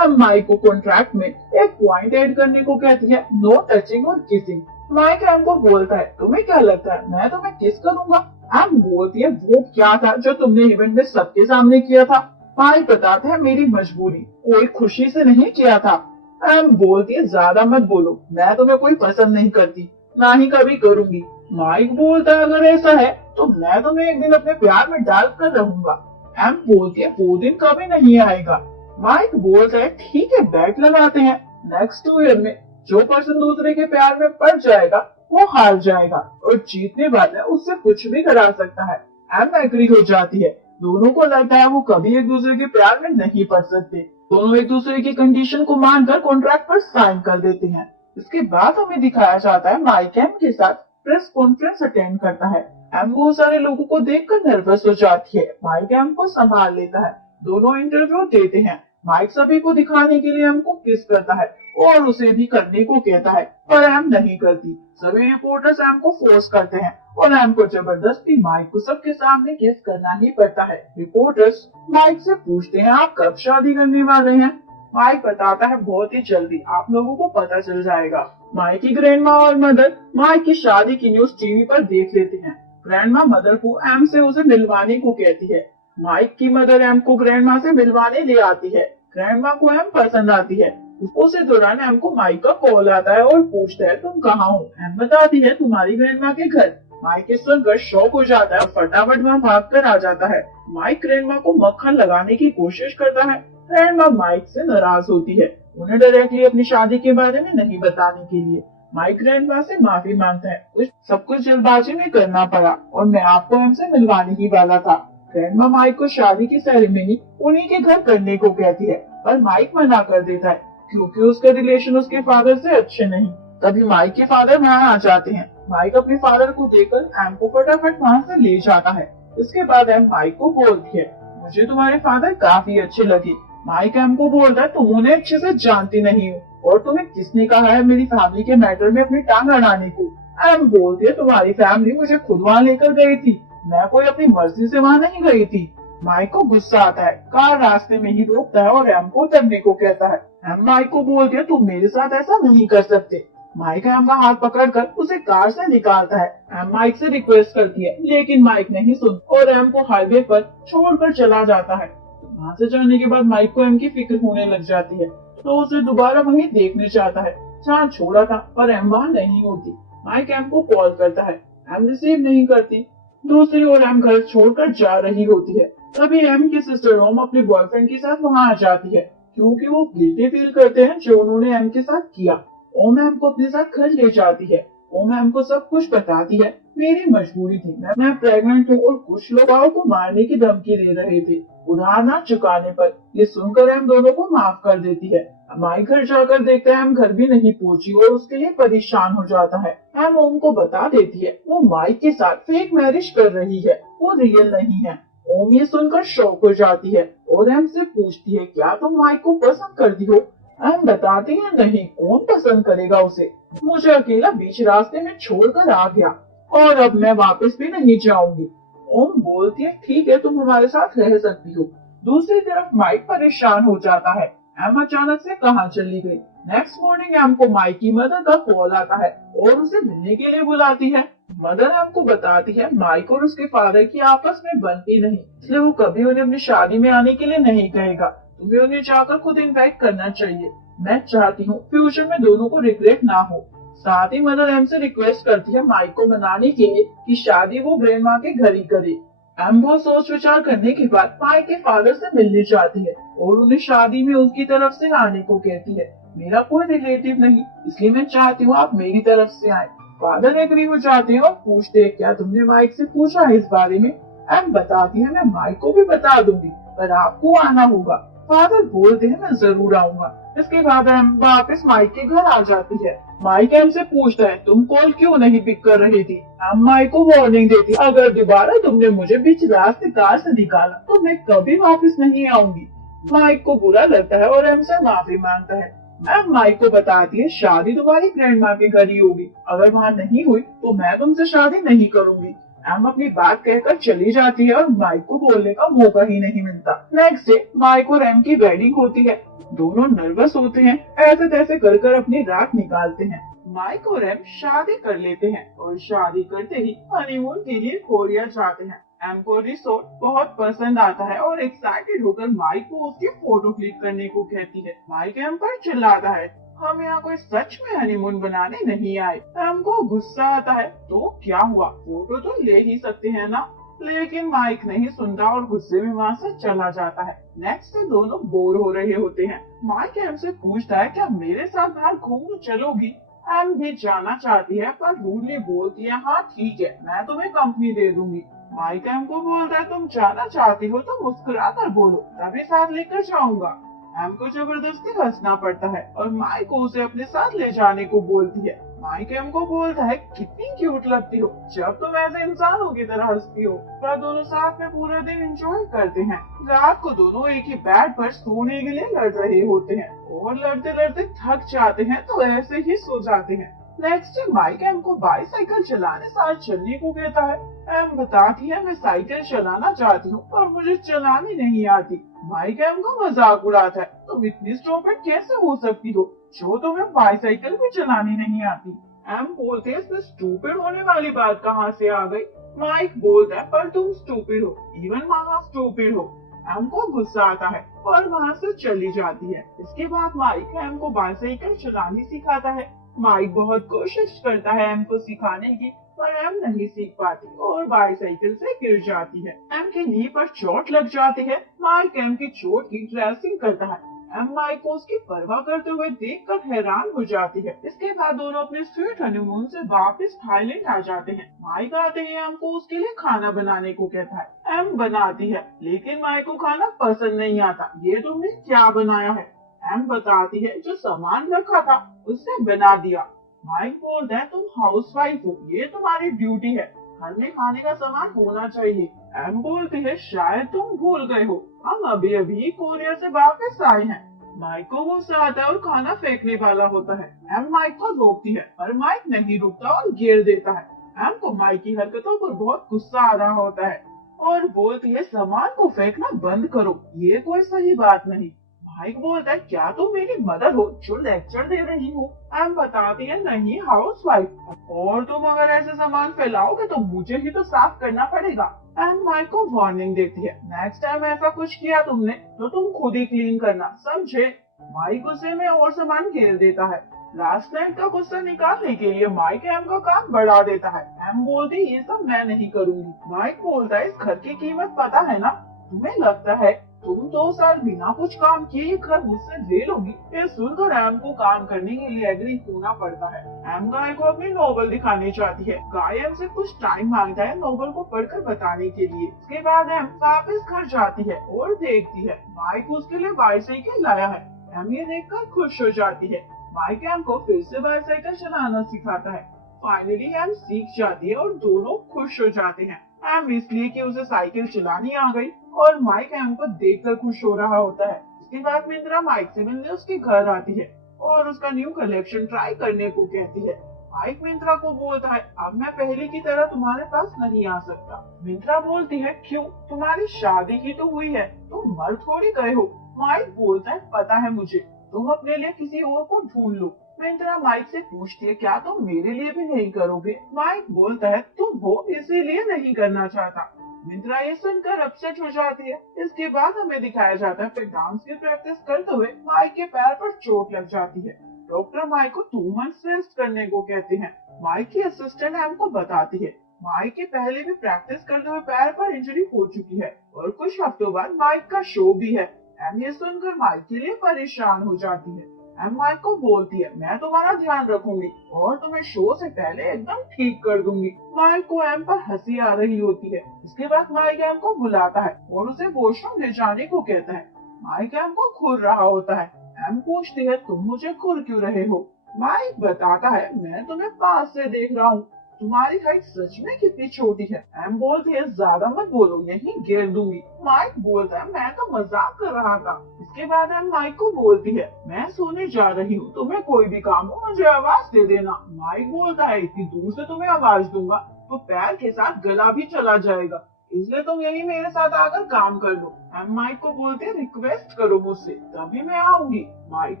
एम माइक को कॉन्ट्रैक्ट में एक पॉइंट ऐड करने को कहती है, नो टचिंग और किसिंग। माइक एम को बोलता है, तुम्हें क्या लगता है मैं तुम्हें किस करूंगा। एम बोलती है, वो क्या था जो तुमने इवेंट में सबके सामने किया था। माइक बताता है, मेरी मजबूरी, कोई खुशी से नहीं किया था। एम बोलती है, ज्यादा मत बोलो, मैं तुम्हें कोई पसंद नहीं करती, ना ही कभी करूंगी। माइक बोलता है, अगर ऐसा है तो मैं तुम्हें एक दिन अपने प्यार में डाल कर रहूंगा। एम बोलती है, वो दिन कभी नहीं आएगा। माइक बोलता है, ठीक है बैट लगाते हैं, नेक्स्ट 2 ईयर में जो पर्सन दूसरे के प्यार में पड़ जाएगा वो हार जाएगा और जीतने वाला उससे कुछ भी करा सकता है। एम एग्री हो जाती है। दोनों को लगता है वो कभी एक दूसरे के प्यार में नहीं पड़ सकते। दोनों एक दूसरे की कंडीशन को मानकर कॉन्ट्रैक्ट पर साइन कर देते हैं। इसके बाद हमें दिखाया जाता है माइक एम के साथ प्रेस कॉन्फ्रेंस अटेंड करता है। एम बहुत सारे लोगों को देखकर नर्वस हो जाती है। माइक एम को संभाल लेता है। दोनों इंटरव्यू देते हैं। माइक सभी को दिखाने के लिए एम को किस करता है और उसे भी करने को कहता है, पर एम नहीं करती। सभी रिपोर्टर्स एम को फोर्स करते हैं और एम को जबरदस्ती माइक को सबके सामने किस करना ही पड़ता है। रिपोर्टर्स माइक से पूछते हैं, आप कब शादी करने वाले हैं। माइक बताता है, बहुत ही जल्दी, आप लोगों को पता चल जाएगा। माइक की ग्रैंडमा और मदर माइक की शादी की न्यूज टीवी पर देख लेते हैं। ग्रैंडमा मदर को एम से उसे मिलवाने को कहती है। माइक की मदर एम को ग्रैंडमा से मिलवाने ले आती है। ग्रैंडमा को एम पसंद आती है। उसी दौरान एम को माइक का कॉल आता है और पूछता है, तुम कहाँ हो। एम बताती है, तुम्हारी ग्रैंडमा के घर। माइक के सुनकर शॉक हो जाता है और फटाफट वहाँ भागकर आ जाता है। माइक ग्रैंडमा को मक्खन लगाने की कोशिश करता है। ग्रैंडमा माइक से नाराज होती है, उन्हें डायरेक्टली अपनी शादी के बारे में नहीं बताने के लिए। माइक ग्रैंडमा से माफी मांगता है, सब कुछ जल्दबाजी में करना पड़ा और मैं आपको हमसे मिलवाने ही वाला था। ग्रैंडमा माइक को शादी की सेरेमनी उन्हीं के घर करने को कहती है, पर माइक मना कर देता है क्योंकि उसके रिलेशन उसके फादर से अच्छे नहीं। तभी माइक के फादर वहाँ आ जाते हैं। माइक अपने फादर को देखकर एम को फटाफट वहाँ से ले जाता है। इसके बाद एम माइक को बोलती है, मुझे तुम्हारे फादर काफी अच्छे लगे। माइक एम को बोलता है, तुम उन्हें अच्छे से जानती नहीं हो और तुम्हें किसने कहा है मेरी फैमिली के मैटर में अपनी टांग अड़ाने को। एम बोलती है, तुम्हारी फैमिली मुझे खुद वहाँ लेकर गई थी, मैं कोई अपनी मर्जी से वहाँ नहीं गई थी। माइक को गुस्सा आता है। कार रास्ते में ही रोकता है और एम को उतरने को कहता है। एम माइक को बोलती है, तुम मेरे साथ ऐसा नहीं कर सकते। माइक एम का हाथ पकड़कर उसे कार से निकालता है। एम माइक से रिक्वेस्ट करती है, लेकिन माइक नहीं सुनता और एम को हाईवे पर छोड़कर चला जाता है। वहाँ से जाने के बाद माइक को एम की फिक्र होने लग जाती है, तो उसे दोबारा वहीं देखने चाहता है जहाँ छोड़ा था, पर एम वहाँ नहीं होती। माइक एम को कॉल करता है, एम रिसीव नहीं करती। दूसरी ओर एम घर छोड़कर जा रही होती है। तभी एम की सिस्टर ओम अपने बॉयफ्रेंड के साथ वहाँ आ जाती है, क्योंकि वो गिल्टी फील करते हैं जो उन्होंने एम के साथ किया। ओम एम को अपने साथ घर ले जाती है। ओम एम को सब कुछ बताती है, मेरी मजबूरी थी, मैं प्रेग्नेंट हूँ और कुछ लोग आओ को मारने की धमकी दे रहे थे उधार न चुकाने पर। ये सुनकर एम दोनों को माफ कर देती है। माइक घर जाकर देखता है एम घर भी नहीं पहुंची और उसके लिए परेशान हो जाता है। एम ओम को बता देती है वो माइक के साथ फेक मैरिज कर रही है, वो रियल नहीं है। ओम ये सुनकर शॉक हो जाती है और एम से पूछती है, क्या तुम माइक को पसंद करती हो। एम बताती है, नहीं, कौन पसंद करेगा उसे, मुझे अकेला बीच रास्ते में छोड़कर आ गया और अब मैं वापस भी नहीं जाऊंगी। ओम बोलती है ठीक है तुम हमारे साथ रह सकती हो। दूसरी तरफ माइक परेशान हो जाता है, एम अचानक से कहाँ चली गई। नेक्स्ट मॉर्निंग एम को माइक की मदर का कॉल आता है और उसे मिलने के लिए बुलाती है। मदर एम को बताती है माइक और उसके फादर की आपस में बनती नहीं, इसलिए वो कभी उन्हें अपनी शादी में आने के लिए नहीं कहेगा। तुम्हें उन्हें जाकर खुद इनवाइट करना चाहिए। मैं चाहती हूँ फ्यूचर में दोनों को रिग्रेट ना हो। साथ ही मदर एम से रिक्वेस्ट करती है माइक को मनाने के लिए कि शादी वो ग्रैंड माँ के घर ही करे। एम बहुत सोच विचार करने के बाद माइक के फादर से मिलने चाहती है और उन्हें शादी में उनकी तरफ से आने को कहती है। मेरा कोई रिलेटिव नहीं, इसलिए मैं चाहती हूँ आप मेरी तरफ से आए। फादर एग्री हो जाते हैं और पूछते हैं क्या तुमने माइक से पूछा है इस बारे में। एम बताती है मैं माइक को भी बता दूंगी, पर आपको आना होगा। फादर बोलते हैं मैं जरूर आऊंगा। इसके बाद एम वापस माइक के घर आ जाती है। माइक एम से पूछता है तुम कॉल क्यों नहीं पिक कर रही थी। एम माइक को वार्निंग देती अगर दोबारा तुमने मुझे बीच रास्ते कार से निकाला तो मैं कभी वापस नहीं आऊंगी। माइक को बुरा लगता है और एम से माफी मांगता है। एम माइक को बताती है शादी तुम्हारी ग्रैंड माँ के घर ही होगी, अगर वहाँ नहीं हुई तो मैं तुमसे शादी नहीं करूंगी। एम अपनी बात कहकर चली जाती है और माइक को बोलने का मौका ही नहीं मिलता। नेक्स्ट डे माइक और एम की वेडिंग होती है। दोनों नर्वस होते हैं, ऐसे तैसे कर अपनी रात निकालते हैं। माइक और एम शादी कर लेते हैं और शादी करते ही हनीमून के लिए कोरिया जाते हैं। एम को रिसोर्ट बहुत पसंद आता है और एक्साइटेड होकर माइक को उसकी फोटो क्लिक करने को कहती है। माइक एम पर चिल्लाता है हम यहाँ कोई सच में हनीमून बनाने नहीं आए। एम को गुस्सा आता है तो क्या हुआ, फोटो तो ले ही सकते हैं ना। लेकिन माइक नहीं सुनता और गुस्से में वहाँ से चला जाता है। नेक्स्ट डे दोनों बोर हो रहे होते हैं। माइक एम से पूछता है क्या मेरे साथ बाहर घूमने चलोगी। एम भी जाना चाहती है पर रूडली बोलती है हाँ ठीक है मैं तुम्हें कंपनी दे दूंगी। माइक एम को बोलता है तुम जाना चाहती हो तो मुस्कुरा कर बोलो तभी साथ लेकर जाऊंगा। एम को जबरदस्ती हंसना पड़ता है और माइक को उसे अपने साथ ले जाने को बोलती है। माइक एम को बोलता है कितनी क्यूट लगती हो जब तुम ऐसे इंसानों की तरह हंसती हो। पर दोनों साथ में पूरा दिन एंजॉय करते हैं। रात को दोनों एक ही बेड पर सोने के लिए लड़ रहे होते हैं और लड़ते लड़ते थक जाते हैं तो ऐसे ही सो जाते हैं। नेक्स्ट डे माइक एम को बाईसाइकिल चलाने साथ चलने को कहता है। एम बताती है मैं साइकिल चलाना चाहती हूँ पर मुझे चलानी नहीं आती। माइक एम का मजाक उड़ाता है तुम इतनी स्टूपिड कैसे हो सकती हो जो तुम्हें बाईसाइकिल भी चलानी नहीं आती। एम बोलते हैं इसमें स्टूपिड होने वाली बात कहाँ से आ गई। माइक बोलता है पर तुम स्टूपिड हो, इवन मामा स्टूपिड हो। एम को गुस्सा आता है और वहाँ से चली जाती है। इसके बाद माइक एम को बाईसाइकिल चलानी सिखाता है। माइक बहुत कोशिश करता है एम को सिखाने की पर एम नहीं सीख पाती और बाईसाइकिल से गिर जाती है। एम के नी पर चोट लग जाती है। माइक एम की चोट की ड्रेसिंग करता है। एम माइक को उसकी परवाह करते हुए देखकर हैरान हो जाती है। इसके बाद दोनों अपने स्वीट हनीमून से वापस थाईलैंड आ जाते हैं। माइक आते ही एम को उसके लिए खाना बनाने को कहता है। एम बनाती है लेकिन माइक को खाना पसंद नहीं आता। ये तुमने क्या बनाया है। एम बताती है जो सामान रखा था उससे बना दिया। माइक बोलता है तुम हाउसवाइफ हो, ये तुम्हारी ड्यूटी है, घर में खाने का सामान होना चाहिए। एम बोलती है शायद तुम भूल गए हो, हम अभी अभी कोरिया से वापस आए हैं। माइक को गुस्सा आता है और खाना फेंकने वाला होता है। एम माइक को रोकती है पर माइक नहीं रुकता और घेर देता है। एम को माइक की हरकतों पर बहुत गुस्सा आ रहा होता है और बोलती है सामान को फेंकना बंद करो, ये कोई सही बात नहीं। माइक बोलता है क्या तुम मेरी मदर हो जो लेक्चर दे रही हो। एम बताती है नहीं हाउसवाइफ, और तुम अगर ऐसे सामान फैलाओगे तो मुझे ही तो साफ करना पड़ेगा। एम माइक को वार्निंग देती है नेक्स्ट टाइम ऐसा कुछ किया तुमने तो तुम खुद ही क्लीन करना, समझे। माइक गुस्से में और सामान घेर देता है। लास्ट नाइट का गुस्सा निकालने के लिए माइक एम का काम बढ़ा देता है। एम बोलती ये सब मैं नहीं करूंगी। माइक बोलता है इस घर की कीमत पता है ना, तुम्हें लगता है तुम 2 साल बिना कुछ काम किए ये घर मुझसे ले लोगी। ये सुनकर एम को काम करने के लिए एग्री होना पड़ता है। एम गाय को अपनी नोवेल दिखानी चाहती है। गाय एम से कुछ टाइम मांगता है नोवेल को पढ़कर बताने के लिए। इसके बाद एम वापस घर जाती है और देखती है माइक उसके लिए बाईसाइकिल लाया है। एम ये देखकर खुश हो जाती है। माइक एम को फिर से बाईसाइकिल चलाना सिखाता है। फाइनली एम सीख जाती है और दोनों खुश हो जाते हैं। एम इसलिए कि उसे साइकिल चलानी आ गई और माइक एम को देखकर खुश हो रहा होता है। इसके बाद मिंत्रा माइक से मिलने उसके घर आती है और उसका न्यू कलेक्शन ट्राई करने को कहती है। माइक मिंत्रा को बोलता है अब मैं पहले की तरह तुम्हारे पास नहीं आ सकता। मिंत्रा बोलती है क्यों, तुम्हारी शादी ही तो हुई है, तुम मर थोड़ी गए हो। माइक बोलता है पता है मुझे, तुम अपने लिए किसी और को ढूंढ लो। मिंत्रा माइक से पूछती है क्या तुम मेरे लिए भी नहीं करोगे। माइक बोलता है तुम हो इसीलिए नहीं करना चाहता। मिंत्रा ये सुनकर अपसेट हो जाती है। इसके बाद हमें दिखाया जाता है फिर डांस की प्रैक्टिस करते हुए माइक के पैर पर चोट लग जाती है। डॉक्टर माइक को 2 मंथ्स रेस्ट करने को कहते हैं। माइक की असिस्टेंट एम को बताती है माइक के पहले भी प्रैक्टिस करते हुए पैर पर इंजरी हो चुकी है और कुछ हफ्तों बाद माइक का शो भी है। एम ये सुनकर माइक के लिए परेशान हो जाती है। एम माइक को बोलती है मैं तुम्हारा ध्यान रखूंगी और तुम्हें शो से पहले एकदम ठीक कर दूंगी। माइक को एम पर हंसी आ रही होती है। इसके बाद माइक एम को बुलाता है और उसे वॉशरूम ले जाने को कहता है। माइक एम को घूर रहा होता है। एम पूछती है तुम मुझे घूर क्यों रहे हो। माइक बताता है मैं तुम्हें पास से देख रहा हूँ, तुम्हारी हाइट सच में कितनी छोटी है। एम बोलती है ज्यादा मत बोलो यहीं गिर दूंगी। माइक बोलता है मैं तो मजाक कर रहा था। इसके बाद एम माइक को बोलती है मैं सोने जा रही हूँ, तुम्हें कोई भी काम हो मुझे आवाज दे देना। माइक बोलता है इतनी दूर से तुम्हें आवाज दूंगा तो पैर के साथ गला भी चला जाएगा, इसलिए तुम यही मेरे साथ आकर काम कर लो। एम माइक को बोलते हैं रिक्वेस्ट करो मुझसे तभी मैं आऊंगी। माइक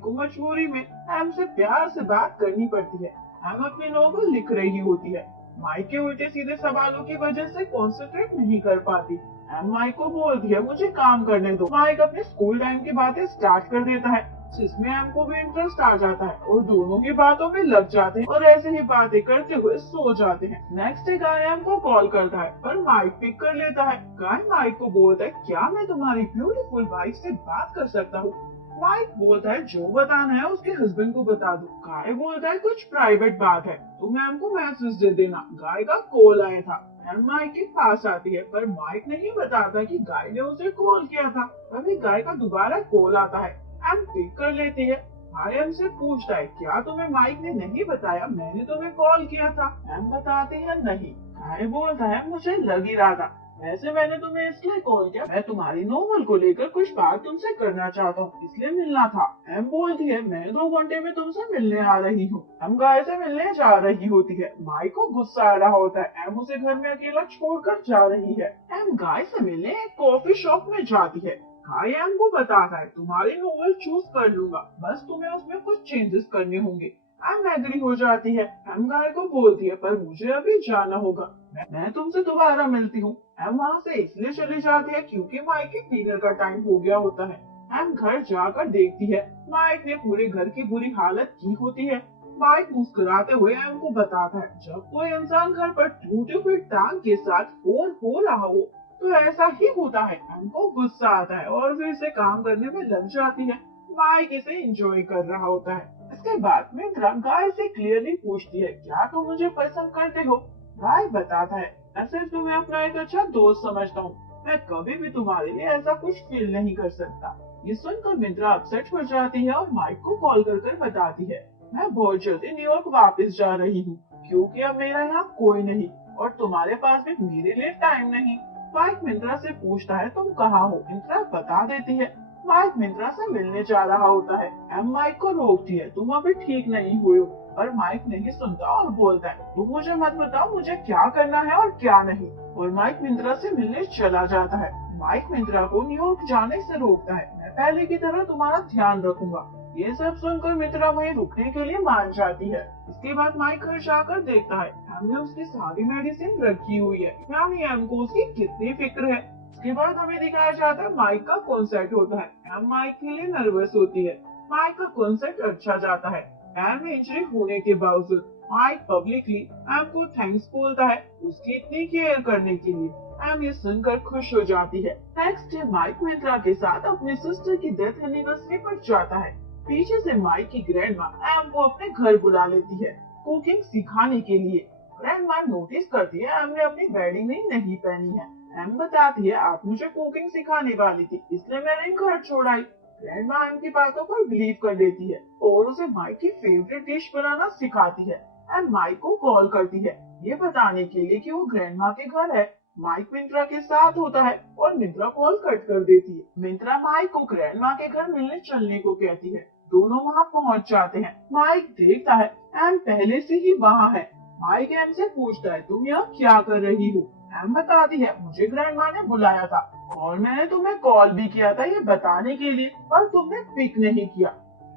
को मजबूरी में एम से प्यार से बात करनी पड़ती है। एम अपनी नॉवल लिख रही होती है। माइक के उल्टे सीधे सवालों की वजह से कंसंट्रेट नहीं कर पाती। एम माइक को बोलती है मुझे काम करने दो। माइक अपने स्कूल टाइम की बातें स्टार्ट कर देता है जिसमें एम को भी इंटरेस्ट आ जाता है और दोनों की बातों में लग जाते हैं और ऐसे ही बातें करते हुए सो जाते हैं। नेक्स्ट डे गाय एम को कॉल करता है पर माइक पिक कर लेता है। गाय माइक को बोलता है क्या मैं तुम्हारी ब्यूटीफुल वाइफ से बात कर सकता हूँ। माइक बोलता है जो बताना है उसके हस्बैंड को बता दो। गाय बोलता है कुछ प्राइवेट बात है तुम एम को मैसेज दे देना। गाय का कॉल आया था। एम माइक के पास आती है पर माइक नहीं बताता कि गाय ने उसे कॉल किया था। तभी गाय का दोबारा कॉल आता है। एम पिक कर लेती है। गाय एम से पूछता है क्या तुम्हें माइक ने नहीं बताया मैंने तुम्हें कॉल किया था। एम बताती है नहीं। गाय बोलता है मुझे लग ही रहा था, वैसे मैंने तुम्हें इसलिए कॉल किया मैं तुम्हारी नोवेल को लेकर कुछ बात तुमसे करना चाहता हूँ इसलिए मिलना था। एम बोलती है मैं 2 घंटे में तुमसे मिलने आ रही हूँ। एम गाय से मिलने जा रही होती है। माइक को गुस्सा आ रहा होता है। एम उसे घर में अकेला छोड़कर जा रही है। एम गाय से मिलने एक कॉफी शॉप में जाती है। गाय एम को बताता है तुम्हारी नोवेल चूज कर लूंगा, बस तुम्हें उसमें कुछ चेंजेस करने होंगे। एम एग्री हो जाती है। एम गाय को बोलती है पर मुझे अभी जाना होगा, मैं तुमसे दोबारा मिलती हूँ। एम वहाँ से इसलिए चली जाती है क्योंकि माइक के डिनर का टाइम हो गया होता है। एम घर जाकर देखती है माइक ने पूरे घर की बुरी हालत की होती है। माइक मुस्कुराते हुए एम को बताता है जब कोई इंसान घर पर टूटी हुई टांग के साथ हो रहा हो तो ऐसा ही होता है। एम को गुस्सा आता है और फिर से काम करने में लग जाती है। माइक इसे एंजॉय कर रहा होता है। इसके बाद मिंत्रा गाय से क्लियरली पूछती है क्या तुम मुझे पसंद करते हो। गाय बताता है मैं सिर्फ तुम्हें अपना एक अच्छा दोस्त समझता हूँ, मैं कभी भी तुम्हारे लिए ऐसा कुछ फील नहीं कर सकता। ये सुनकर मिंत्रा अपसेट हो जाती है और माइक को कॉल कर बताती है मैं बहुत जल्दी न्यूयॉर्क वापस जा रही हूँ क्योंकि अब मेरा यहाँ कोई नहीं और तुम्हारे पास भी मेरे लिए टाइम नहीं। माइक मिंत्रा से पूछता है तुम कहाँ हो। मिंत्रा बता देती है। माइक मिंत्रा से मिलने जा रहा होता है। एम माइक को रोकती है तुम अभी ठीक नहीं हुए हो, पर माइक नहीं सुनता और बोलता है तुम मुझे मत बताओ मुझे क्या करना है और क्या नहीं, और माइक मिंत्रा से मिलने चला जाता है। माइक मिंत्रा को न्यूयॉर्क जाने से रोकता है मैं पहले की तरह तुम्हारा ध्यान रखूंगा। ये सब सुनकर मित्रा वहीं रुकने के लिए मान जाती है। इसके बाद माइक घर जाकर देखता है हमने उसकी सारी मेडिसिन रखी हुई है, यानी एम को उसकी कितनी फिक्र है। इसके बाद हमें दिखाया जाता है माइक का कॉन्सर्ट होता है। एम माइक के लिए नर्वस होती है। माइक का कॉन्सर्ट अच्छा जाता है। एम में इंजरी होने के बावजूद माइक पब्लिकली एम को थैंक्स बोलता है उसकी इतनी केयर करने के लिए। एम ये सुनकर खुश हो जाती है। नेक्स्ट डे माइक मिंत्रा के साथ अपने सिस्टर की डेथ एनिवर्सरी पर जाता है। पीछे से माइक की ग्रैंडमा एम को अपने घर बुला लेती है कुकिंग सिखाने के लिए। ग्रैंडमा नोटिस करती है एम ने अपनी वेडिंग रिंग नहीं पहनी है। एम बताती है आप मुझे कुकिंग सिखाने वाली थी इसलिए मैंने घर छोड़ाई। ग्रैंडमा एम की बातों पर बिलीव कर लेती है और उसे माइक की फेवरेट डिश बनाना सिखाती है। एम माइक को कॉल करती है ये बताने के लिए कि वो ग्रैंडमा के घर है। माइक मिंत्रा के साथ होता है और मिंत्रा कॉल कट कर देती है। मिंत्रा माइक को ग्रैंडमा के घर मिलने चलने को कहती है। दोनों वहाँ पहुँच जाते हैं। माइक देखता है एम पहले से ही वहाँ है। माइक एम से पूछता है तुम यहाँ क्या कर रही हो। एम बताती है मुझे ग्रैंडमा ने बुलाया था और मैंने तुम्हें कॉल भी किया था ये बताने के लिए, पर तुमने पिक नहीं किया।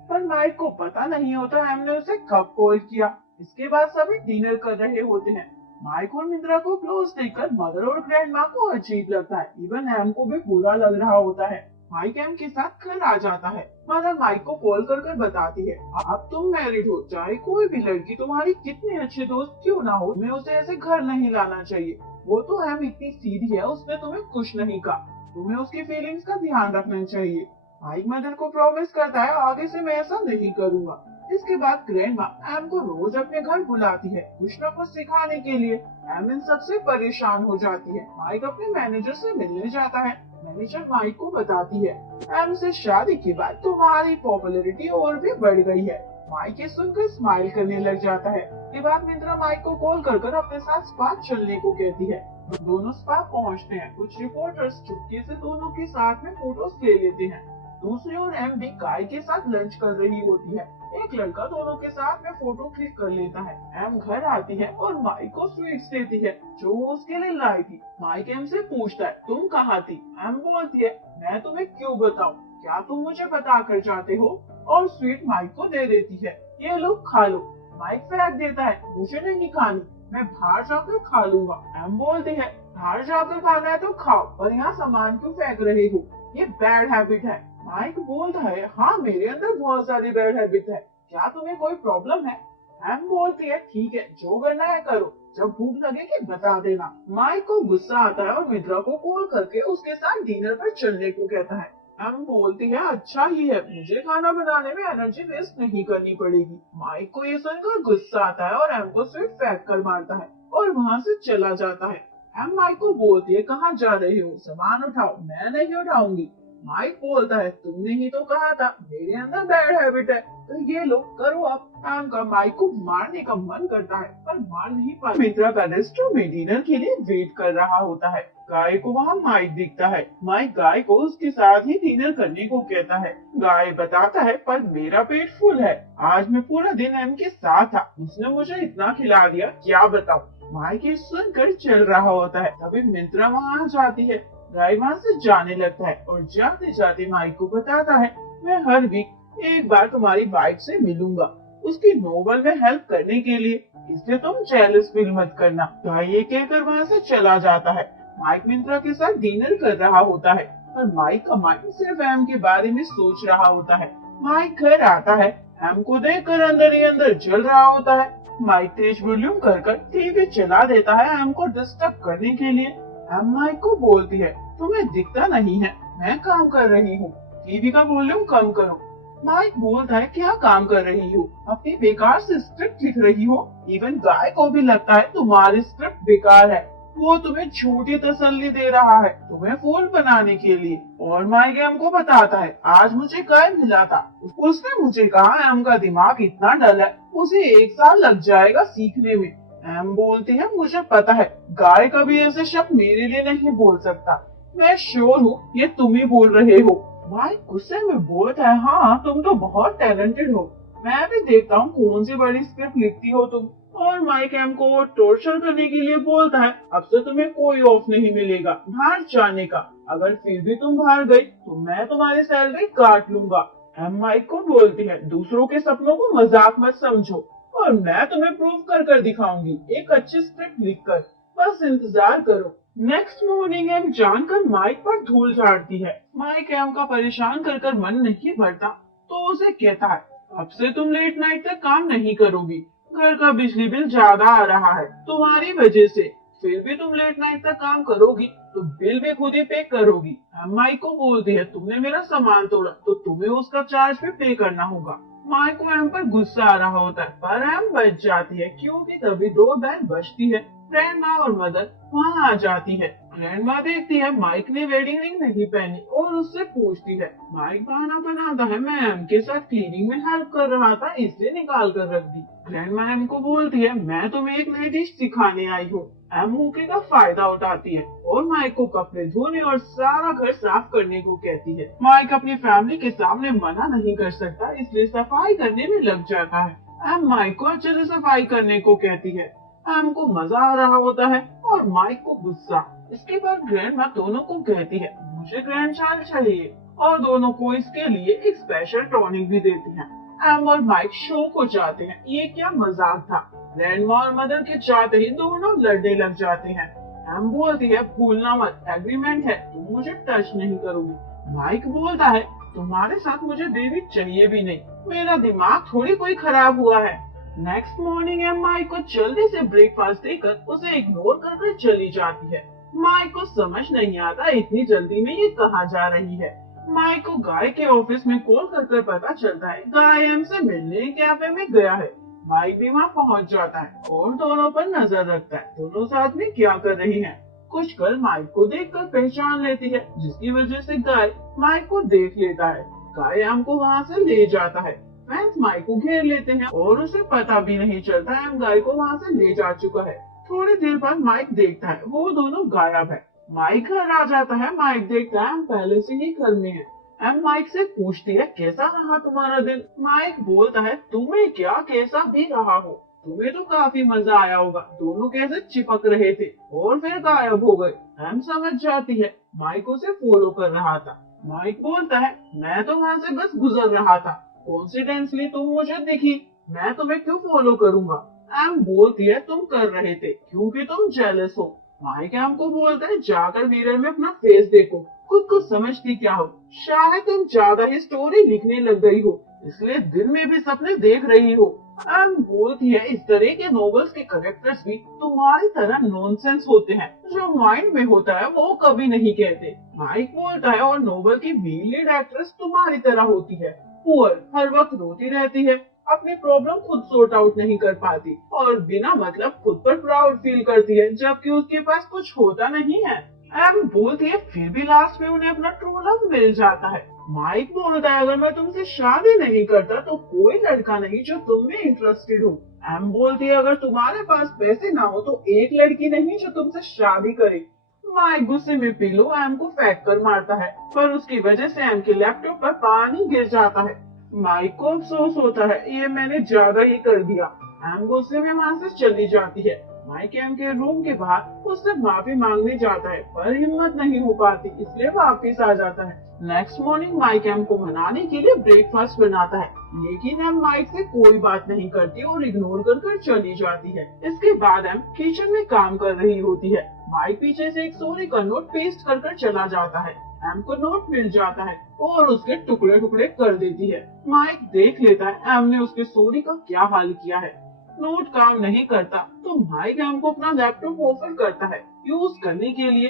पर माइक को पता नहीं होता एम ने उसे कब कॉल किया। इसके बाद सभी डिनर कर रहे होते हैं। माइक और मिंत्रा को क्लोज देखकर मदर और ग्रैंडमा को अजीब लगता है। इवन एम को भी बुरा लग रहा होता है। माइक एम के साथ घर आ जाता है। मदर माइक को कॉल कर बताती है अब तुम मैरिड हो, चाहे कोई भी लड़की तुम्हारी कितनी अच्छी दोस्त क्यों ना हो, तुम्हें उसे ऐसे घर नहीं लाना चाहिए। वो तो एम इतनी सीधी है, उसने तुम्हें कुछ नहीं कहा, तुम्हें उसकी फीलिंग्स का ध्यान रखना चाहिए। माइक मदर को प्रॉमिस करता है आगे से मैं ऐसा नहीं करूँगा। इसके बाद ग्रैंडमा एम को रोज अपने घर बुलाती है कुछ न कुछ सिखाने के लिए। एम इन सबसे परेशान हो जाती है। माइक अपने मैनेजर से मिलने जाता है। मैनेजर माइक को बताती है एम से शादी के बाद तुम्हारी पॉपुलैरिटी और भी बढ़ गई है। माइक ये सुनकर स्माइल करने लग जाता है। के बाद मिंत्रा माइक को कॉल कर अपने साथ स्पा चलने को कहती है। दोनों स्पा पहुंचते हैं। कुछ रिपोर्टर्स चुपके से दोनों के साथ में फोटोज ले लेते हैं। दूसरी ओर एम भी गाय के साथ लंच कर रही होती है। एक लड़का दोनों के साथ में फोटो क्लिक कर लेता है। एम घर आती है और माइक को स्वीट्स देती है जो वो उसके लिए लाई थी। माइक एम से पूछता है तुम कहाँ थी। एम बोलती है मैं तुम्हें क्यों बताऊं, क्या तुम मुझे बता कर जाते हो, और स्वीट माइक को दे देती है ये लो खा लो। माइक फेंक देता है मुझे नहीं खानी, मैं बाहर जाकर खा लूंगा। एम बोलती है बाहर जाकर खाना है तो खाओ, पर यहाँ सामान क्यों फेंक रहे हो, ये बैड हैबिट है। माइक बोलता है हाँ मेरे अंदर बहुत सारी बैड हैबिट है, क्या तुम्हें कोई प्रॉब्लम है। एम बोलती है ठीक है जो करना है करो, जब भूख लगेगी बता देना। माइक को गुस्सा आता है और मित्रा को कॉल करके उसके साथ डिनर पर चलने को कहता है। एम बोलती है अच्छा ही है, मुझे खाना बनाने में एनर्जी वेस्ट नहीं करनी पड़ेगी। माइक को ये सुनकर गुस्सा आता है और एम को स्वीट फेंक कर मारता है और वहाँ से चला जाता है। एम माइक को बोलती है कहाँ जा रहे हो, सामान उठाओ। मैं नहीं उठाऊंगी। माइक बोलता है तुमने ही तो कहा था मेरे अंदर बैड हैबिट है, तो ये लो करो अब। एम का माइक को मारने का मन करता है पर मार नहीं पाता। मित्रा का रेस्टोरेंट में डिनर के लिए वेट कर रहा होता है। गाय को वहाँ माइक दिखता है। माइक गाय को उसके साथ ही डिनर करने को कहता है। गाय बताता है पर मेरा पेट फुल है, आज मैं पूरा दिन एम के साथ था, उसने मुझे इतना खिला दिया क्या बताऊं। माइक ये सुनकर चल रहा होता है। तभी मित्रा वहाँ आ जाती है। गाय वहाँ से जाने लगता है और जाते जाते माइक को बताता है मैं हर वीक एक बार तुम्हारी वाइफ से मिलूंगा उसकी नोवेल में हेल्प करने के लिए, इसलिए तुम जेलस फील मत करना। गाय ये कहकर वहाँ से चला जाता है। माइक मिंत्रा के साथ डिनर कर रहा होता है और माइक का माइंड सिर्फ एम के बारे में सोच रहा होता है। माइक घर आता है। एम को देखकर अंदर ही अंदर जल रहा होता है। माइक तेज वॉल्यूम कर टीवी चला देता है एम को डिस्टर्ब करने के लिए। एम माइक को बोलती है तुम्हें दिखता नहीं है, मैं काम कर रही हूँ, टीवी का वॉल्यूम कम करो। माइक बोलता है क्या काम कर रही हो, अपनी बेकार से स्क्रिप्ट लिख रही हो। इवन गाय को भी लगता है तुम्हारी स्क्रिप्ट बेकार है, वो तुम्हें झूठी तसल्ली दे रहा है तुम्हें फूल बनाने के लिए। और माइक एम को बताता है आज मुझे गाय मिला था, उसने मुझे कहा एम का दिमाग इतना डल है उसे 1 साल लग जाएगा सीखने में। एम बोलती है मुझे पता है गाय कभी ऐसे शब्द मेरे लिए नहीं बोल सकता, मैं श्योर हूँ ये तुम ही बोल रहे हो। माइक गुस्से में बोलता है हाँ तुम तो बहुत टैलेंटेड हो, मैं भी देखता हूँ कौन सी बड़ी स्क्रिप्ट लिखती हो तुम। और माइक एम को टॉर्चर करने के लिए बोलता है अब से तुम्हें कोई ऑफ नहीं मिलेगा बाहर जाने का, अगर फिर भी तुम बाहर गई तो मैं तुम्हारी सैलरी काट लूंगा। एम माइक को बोलती है दूसरों के सपनों को मजाक मत समझो और मैं तुम्हें प्रूव कर दिखाऊंगी एक अच्छी स्क्रिप्ट लिखकर, बस इंतजार करो। नेक्स्ट मॉर्निंग एम जानकर माइक पर धूल झाड़ती है। माइक एम का परेशान कर मन नहीं भरता तो उसे कहता है अब से तुम लेट नाइट तक काम नहीं करोगी, घर का बिजली बिल ज्यादा आ रहा है तुम्हारी वजह से, फिर भी तुम लेट नाइट तक काम करोगी तो बिल भी खुद ही पे करोगी। एम माइक को बोलती है तुमने मेरा सामान तोड़ा तो तुम्हें उसका चार्ज भी पे करना होगा। माइक को एम पर गुस्सा आ रहा होता है पर एम बच जाती है क्योंकि तभी डोर बेल बजती है। ग्रैंडमा और मदर वहाँ आ जाती है। ग्रैंडमा देखती है माइक ने वेडिंग रिंग नहीं पहनी और उससे पूछती है। माइक बहाना बनाता है मैं एम के साथ क्लीनिंग में हेल्प कर रहा था इसलिए निकाल कर रख दी। ग्रैंडमा एम को बोलती है मैं तुम्हें एक नई डिश सिखाने आई हूँ। एम मौके का फायदा उठाती है और माइक को कपड़े धोने और सारा घर साफ करने को कहती है। माइक अपनी फैमिली के सामने मना नहीं कर सकता इसलिए सफाई करने में लग जाता है। एम माइक को अच्छे से सफाई करने को कहती है। एम को मजा आ रहा होता है और माइक को गुस्सा। इसके बाद ग्रैंडमा दोनों को कहती है मुझे ग्रैंड चाइल्ड चाहिए और दोनों को इसके लिए एक स्पेशल टॉनिक भी देती है। एम और माइक शो को जाते हैं। ये क्या मजाक था। ग्रैंडमा और मदर के चाहते ही दोनों लड़ने लग जाते हैं। एम बोलती है भूलना मत, एग्रीमेंट है, तुम मुझे टच नहीं करोगी। माइक बोलता है तुम्हारे साथ मुझे बेबी चाहिए भी नहीं, मेरा दिमाग थोड़ी कोई खराब हुआ है। नेक्स्ट मॉर्निंग एम माइक को जल्दी से ब्रेकफास्ट देकर उसे इग्नोर कर चली जाती है। माइक को समझ नहीं आता इतनी जल्दी में ये कहाँ जा रही है। माइक को गाय के ऑफिस में कॉल कर पता चलता है गाय एम से मिलने कैफे में गया है। माइक भी वहाँ पहुँच जाता है और दोनों पर नजर रखता है दोनों साथ में क्या कर रही हैं। कुछ कल माइक को देखकर पहचान लेती है जिसकी वजह से गाय माइक को देख लेता है। गाय एम को वहाँ से ले जाता है। फैंस माइक को घेर लेते हैं और उसे पता भी नहीं चलता एम गाय को वहाँ से ले जा चुका है। थोड़ी देर बाद माइक देखता है वो दोनों गायब है। माइक घर आ जाता है। माइक देखता है एम पहले से ही घर में है। एम माइक से पूछती है कैसा रहा तुम्हारा दिन। माइक बोलता है तुम्हें क्या, कैसा भी रहा हो, तुम्हें तो काफी मजा आया होगा, दोनों कैसे चिपक रहे थे और फिर गायब हो गए। एम समझ जाती है माइक उसे फॉलो कर रहा था। माइक बोलता है मैं तो वहाँ से बस गुजर रहा था, कोइंसिडेंटली तुम मुझे दिखी, मैं तुम्हें क्यों फॉलो करूंगा। एम बोलती है तुम कर रहे थे क्योंकि तुम जेलस हो। माइक एम को बोलता है जाकर मिरर में अपना फेस देखो, खुद को समझती क्या हो, शायद तुम ज्यादा ही स्टोरी लिखने लग गई हो इसलिए दिन में भी सपने देख रही हो। एम बोलती है इस तरह के नॉवेल्स के कैरेक्टर्स भी तुम्हारी तरह नॉनसेंस होते हैं, जो माइंड में होता है वो कभी नहीं कहते। माइक बोलता है और नॉवेल की मेन लीड एक्ट्रेस तुम्हारी तरह होती है, पुअर, हर वक्त रोती रहती है, अपनी प्रॉब्लम खुद सॉर्ट आउट नहीं कर पाती और बिना मतलब खुद पर प्राउड फील करती है जबकि उसके पास कुछ होता नहीं है। एम बोलती है फिर भी लास्ट में उन्हें अपना ट्रू लव मिल जाता है। माइक बोलता है अगर मैं तुमसे शादी नहीं करता तो कोई लड़का नहीं जो तुम में इंटरेस्टेड हो। एम बोलती है अगर तुम्हारे पास पैसे ना हो तो एक लड़की नहीं जो तुमसे शादी करे। माइक गुस्से में पिलो एम को फेंक कर मारता है पर उसकी वजह से एम के लैपटॉप पर पानी गिर जाता है। माइक को अफसोस होता है ये मैंने ज्यादा ही कर दिया। एम गुस्से में वहाँ से चली जाती है। माइक एम के रूम के बाहर उससे माफी मांगने जाता है पर हिम्मत नहीं हो पाती इसलिए वापस आ जाता है। नेक्स्ट मॉर्निंग माइक एम को मनाने के लिए ब्रेकफास्ट बनाता है लेकिन एम माइक से कोई बात नहीं करती और इग्नोर कर चली जाती है। इसके बाद एम किचन में काम कर रही होती है। माइक पीछे से एक सॉरी का नोट पेस्ट कर चला जाता है। एम को नोट मिल जाता है और उसके टुकड़े टुकड़े कर देती है। माइक देख लेता है एम ने उसके सॉरी का क्या हाल किया है। नोट काम नहीं करता तो माइक एम को अपना लैपटॉप ऑफर करता है यूज करने के लिए।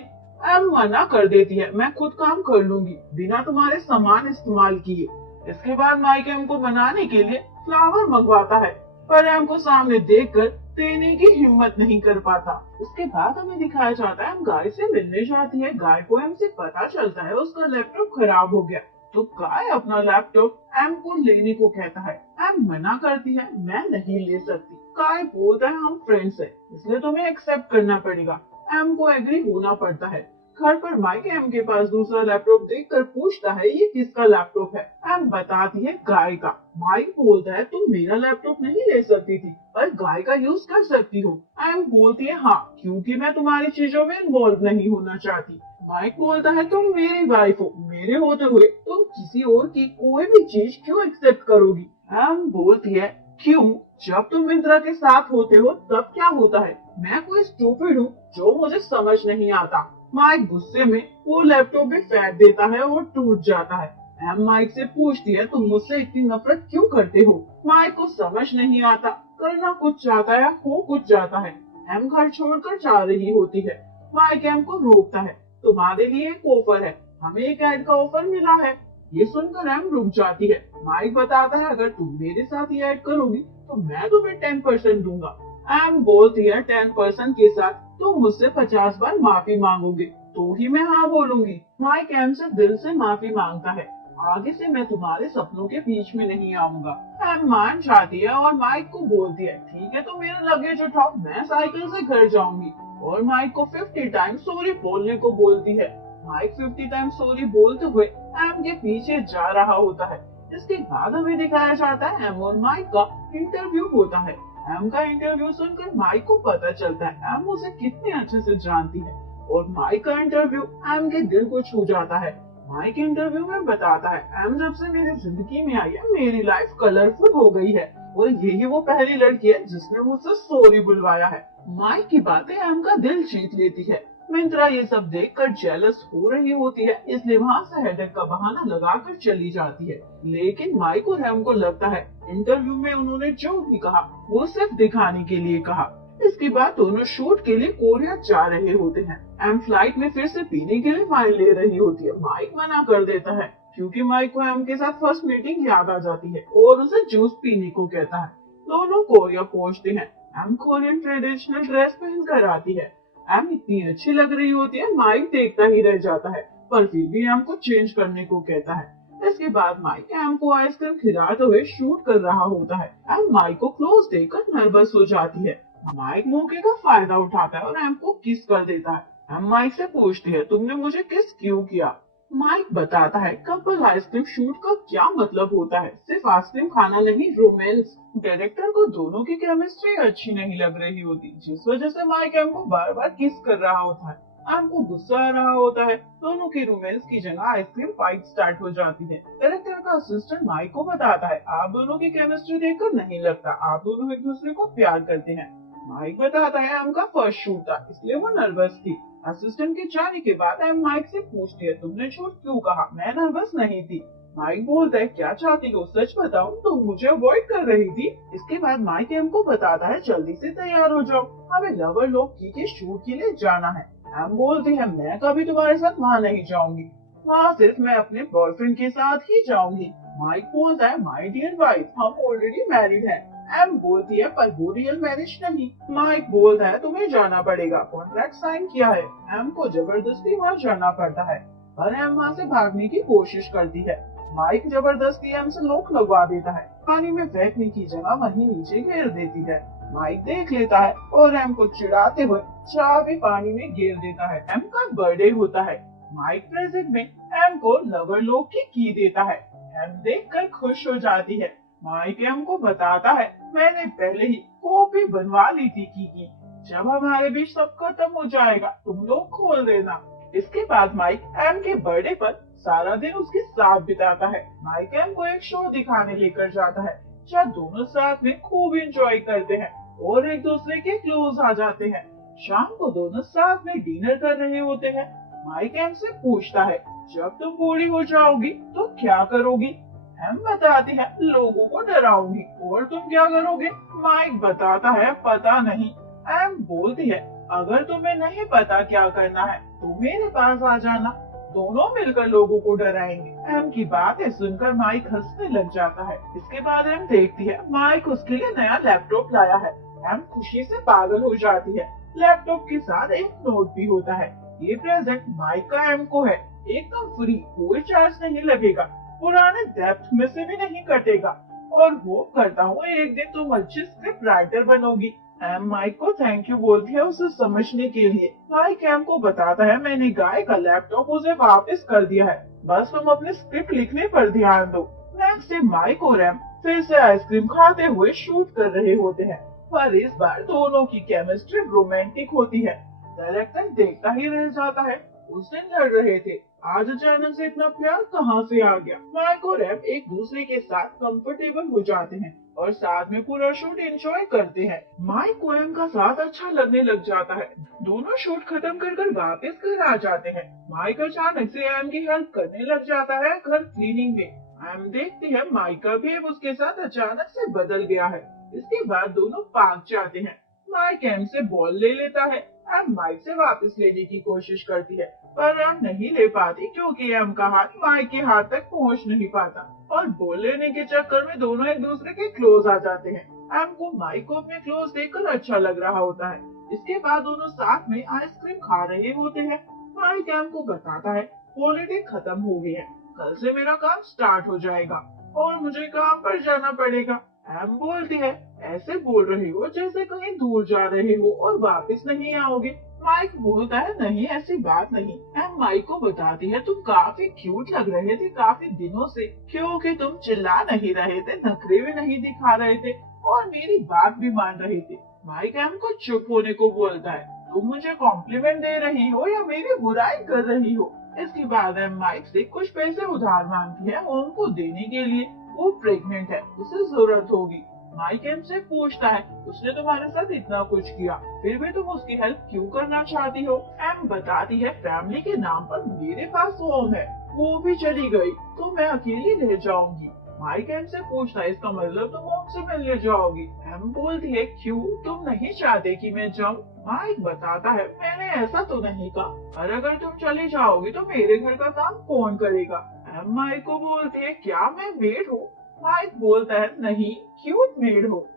एम मना कर देती है मैं खुद काम कर लूंगी बिना तुम्हारे सामान इस्तेमाल किए। इसके बाद माइक एम को बनाने के लिए फ्लावर मंगवाता है पर एम को सामने देखकर देने की हिम्मत नहीं कर पाता। इसके बाद हमें दिखाया जाता है एम गाय से मिलने जाती है। गाय को एम से पता चलता है उसका लैपटॉप खराब हो गया तो गाय अपना लैपटॉप एम को लेने को कहता है। एम मना करती है मैं नहीं ले सकती। गाय बोलता है हम फ्रेंड्स हैं इसलिए तुम्हें एक्सेप्ट करना पड़ेगा। एम को एग्री होना पड़ता है। घर पर माइक एम के पास दूसरा लैपटॉप देखकर पूछता है ये किसका लैपटॉप है। एम बताती है गाय का। माइक बोलता है तुम मेरा लैपटॉप नहीं ले सकती थी पर गाय का यूज कर सकती हो। एम बोलती है हाँ क्योंकि मैं तुम्हारी चीजों में इन्वॉल्व नहीं होना चाहती। माइक बोलता है तुम मेरी वाइफ हो, मेरे होते हुए तुम किसी और की कोई भी चीज क्यों एक्सेप्ट करोगी। एम बोलती है क्यों, जब तुम मिंत्रा के साथ होते हो तब क्या होता है, मैं कोई स्टूपिड हूँ जो मुझे समझ नहीं आता। माइक गुस्से में वो लैपटॉप भी फेंक देता है और टूट जाता है। एम माइक से पूछती है तुम मुझसे इतनी नफरत क्यों करते हो। माइक को समझ नहीं आता, करना कुछ चाहता है हो कुछ जाता है। एम घर छोड़कर जा रही होती है। माइक एम को रोकता है तुम्हारे लिए एक ऑफर है, हमें एक ऐड का ऑफर मिला है। ये सुनकर एम रुक जाती है। माइक बताता है अगर तुम मेरे साथ ये ऐड करोगी तो मैं तुम्हें 10% दूंगा। एम बोलती है 10% के साथ तुम मुझसे 50 बार माफी मांगोगे तो ही मैं हाँ बोलूंगी। माइक एम से दिल से माफी मांगता है आगे से मैं तुम्हारे सपनों के बीच में नहीं आऊंगा। एम मान जाती है और माइक को बोलती है ठीक है तो मेरा लगेज उठाओ, मैं साइकिल से घर जाऊंगी और माइक को 50 टाइम सॉरी बोलने को बोलती है। माइक 50 टाइम सॉरी बोलते हुए एम के पीछे जा रहा होता है। इसके बाद हमें दिखाया जाता है एम और माइक का इंटरव्यू होता है। एम का इंटरव्यू सुनकर माइक को पता चलता है एम उसे कितने अच्छे से जानती है और माइक का इंटरव्यू एम के दिल को छू जाता है। माइक इंटरव्यू में बताता है एम जब से मेरी जिंदगी में आई है मेरी लाइफ कलरफुल हो गई है और यही वो पहली लड़की है जिसने मुझसे सॉरी बुलवाया है। माइक की बातें एम का दिल जीत लेती है। मिंत्रा ये सब देखकर जेलस हो रही होती है, इसलिए वहाँ से हेडेक का बहाना लगाकर चली जाती है। लेकिन माइक और एम को लगता है इंटरव्यू में उन्होंने जो भी कहा वो सिर्फ दिखाने के लिए कहा। इसके बाद दोनों शूट के लिए कोरिया जा रहे होते हैं। एम फ्लाइट में फिर से पीने के लिए वाइन ले रही होती है। माइक मना कर देता है क्योंकि माइक को एम के साथ फर्स्ट मीटिंग याद आ जाती है और उसे जूस पीने को कहता है। दोनों कोरिया पहुँचते हैं। एम कोरियन ट्रेडिशनल ड्रेस पहनकर आती है। एम इतनी अच्छी लग रही होती है माइक देखता ही रह जाता है, पर फिर भी एम को चेंज करने को कहता है। इसके बाद माइक एम को आइसक्रीम खिलाते हुए शूट कर रहा होता है। एम माइक को क्लोज देखकर नर्वस हो जाती है। माइक मौके का फायदा उठाता है और एम को किस कर देता है। एम माइक से पूछती है तुमने मुझे किस क्यों किया। माइक बताता है कपल आइसक्रीम शूट का क्या मतलब होता है, सिर्फ आइसक्रीम खाना नहीं रोमांस। डायरेक्टर को दोनों की केमिस्ट्री अच्छी नहीं लग रही होती, जिस वजह से माइक एम को बार बार किस कर रहा होता है। एम को गुस्सा आ रहा होता है। दोनों की रोमांस की जगह आइसक्रीम फाइट स्टार्ट हो जाती है। डायरेक्टर का असिस्टेंट माइक को बताता है आप दोनों की केमिस्ट्री देखकर नहीं लगता आप दोनों एक दूसरे को प्यार करते हैं। माइक बताता है एम का फर्स्ट शूट था इसलिए वो नर्वस थी। असिस्टेंट के जाने के बाद एम माइक से पूछती है तुमने झूठ क्यों कहा, मैं नर्वस नहीं थी। माइक बोलता है क्या चाहती हो सच बताओ, तुम मुझे अवॉइड कर रही थी। इसके बाद माइक एम को बताता है जल्दी से तैयार हो जाओ, हमें लवर लोग के शूट के लिए जाना है। एम बोलती है मैं कभी तुम्हारे साथ वहाँ नहीं जाऊंगी, वहाँ सिर्फ मैं अपने बॉयफ्रेंड के साथ ही जाऊंगी। माइक बोलता है माय डियर वाइफ हम ऑलरेडी मैरिड हैं। एम बोलती है पर वो रियल मैरिज नहीं। माइक बोलता है तुम्हें जाना पड़ेगा, कॉन्ट्रैक्ट साइन किया है। एम को जबरदस्ती वहाँ जाना पड़ता है पर एम वहाँ से भागने की कोशिश करती है। माइक जबरदस्ती एम से लॉक लगवा देता है, पानी में फेंकने की जगह वहीं नीचे गिर देती है। माइक देख लेता है और एम को चिढ़ाते हुए चाबी पानी में गिर देता है। एम का बर्थडे होता है। माइक प्रेजेंट में एम को लवर लॉक की देता है। एम देखकर खुश हो जाती है। माइक एम को बताता है मैंने पहले ही कॉपी बनवा ली थी की, जब हमारे बीच सब खत्म हो जाएगा तुम लोग खोल देना। इसके बाद माइक एम के बर्थडे पर सारा दिन उसके साथ बिताता है। माइक एम को एक शो दिखाने लेकर जाता है जहाँ दोनों साथ में खूब एंजॉय करते हैं और एक दूसरे के क्लोज आ जाते हैं। शाम को दोनों साथ में डिनर कर रहे होते हैं। माइक एम से पूछता है जब तुम बूढ़ी हो जाओगी तो क्या करोगी। एम बताती है लोगों को डराऊंगी। और तुम क्या करोगे। माइक बताता है पता नहीं। एम बोलती है अगर तुम्हें नहीं पता क्या करना है तो मेरे पास आ जाना, दोनों मिलकर लोगों को डराएंगे। एम की बातें सुनकर माइक हंसने लग जाता है। इसके बाद एम देखती है माइक उसके लिए नया लैपटॉप लाया है। एम खुशी से पागल हो जाती है। लैपटॉप के साथ एक नोट भी होता है। ये प्रेजेंट माइक का एम को है, एकदम फ्री, कोई चार्ज नहीं लगेगा, पुराने डेप्थ में से भी नहीं कटेगा और वो करता हूँ एक दिन तुम अच्छी स्क्रिप्ट राइटर बनोगी। एम माइक को थैंक यू बोलती है उसे समझने के लिए। माइक एम को बताता है मैंने गाय का लैपटॉप उसे वापस कर दिया है, बस तुम अपने स्क्रिप्ट लिखने पर ध्यान दो। नेक्स्ट डे माइक और एम फिर से आइसक्रीम खाते हुए शूट कर रहे होते हैं, पर इस बार दोनों की केमिस्ट्री रोमांटिक होती है। डायरेक्टर देखता ही रह जाता है, उस दिन लड़ रहे थे, आज अचानक से इतना प्यार कहाँ से आ गया। माइक और एम एक दूसरे के साथ कंफर्टेबल हो जाते हैं और साथ में पूरा शूट एंजॉय करते हैं। माइक को एम का साथ अच्छा लगने लग जाता है। दोनों शूट खत्म कर वापस घर आ जाते हैं। माइक अचानक से एम की हेल्प करने लग जाता है घर क्लीनिंग में। एम देखती है माइक का भी उसके साथ अचानक से बदल गया है। इसके बाद दोनों पार्क जाते हैं। माइक एम से बॉल ले लेता है। एम माइक से वापस लेने की कोशिश करती है पर एम नहीं ले पाती क्योंकि एम का हाथ माइक के हाथ तक पहुंच नहीं पाता और बॉल लेने के चक्कर में दोनों एक दूसरे के क्लोज आ जाते हैं। एम को माइक को अपने क्लोज देखकर अच्छा लग रहा होता है। इसके बाद दोनों साथ में आइसक्रीम खा रहे होते हैं। माइक एम को बताता है हॉलिडे खत्म हो गई है, कल से मेरा काम स्टार्ट हो जाएगा और मुझे काम पर जाना पड़ेगा। एम बोलती है ऐसे बोल रही हो जैसे कहीं दूर जा रहे हो और वापस नहीं आओगे। माइक बोलता है नहीं ऐसी बात नहीं। एम माइक को बताती है तुम काफी क्यूट लग रहे थे काफी दिनों से, क्योंकि तुम चिल्ला नहीं रहे थे, नखरे भी नहीं दिखा रहे थे और मेरी बात भी मान रहे थे। माइक एम को चुप होने को बोलता है, तुम मुझे कॉम्प्लीमेंट दे रही हो या मेरी बुराई कर रही हो। इसके बाद एम माइक से कुछ पैसे उधार मांगती है ओम को देने के लिए। वो प्रेग्नेंट है, उसे जरूरत होगी। माइक एम से पूछता है उसने तुम्हारे साथ इतना कुछ किया, फिर भी तुम उसकी हेल्प क्यों करना चाहती हो। एम बताती है फैमिली के नाम पर मेरे पास ओम है, वो भी चली गई तो मैं अकेली रह जाऊंगी। माइक एम से पूछता है इसका मतलब तुम ओम से मिलने जाओगी। एम बोलती है क्यों, तुम नहीं चाहते कि मैं जाऊं। माइक बताता है मैंने ऐसा तो नहीं कहा, और अगर तुम चली जाओगी तो मेरे घर का काम कौन करेगा। एम माइक को बोलती है क्या मैं मेड हूँ। माइक बोलता है नहीं, क्यूट मेड हो।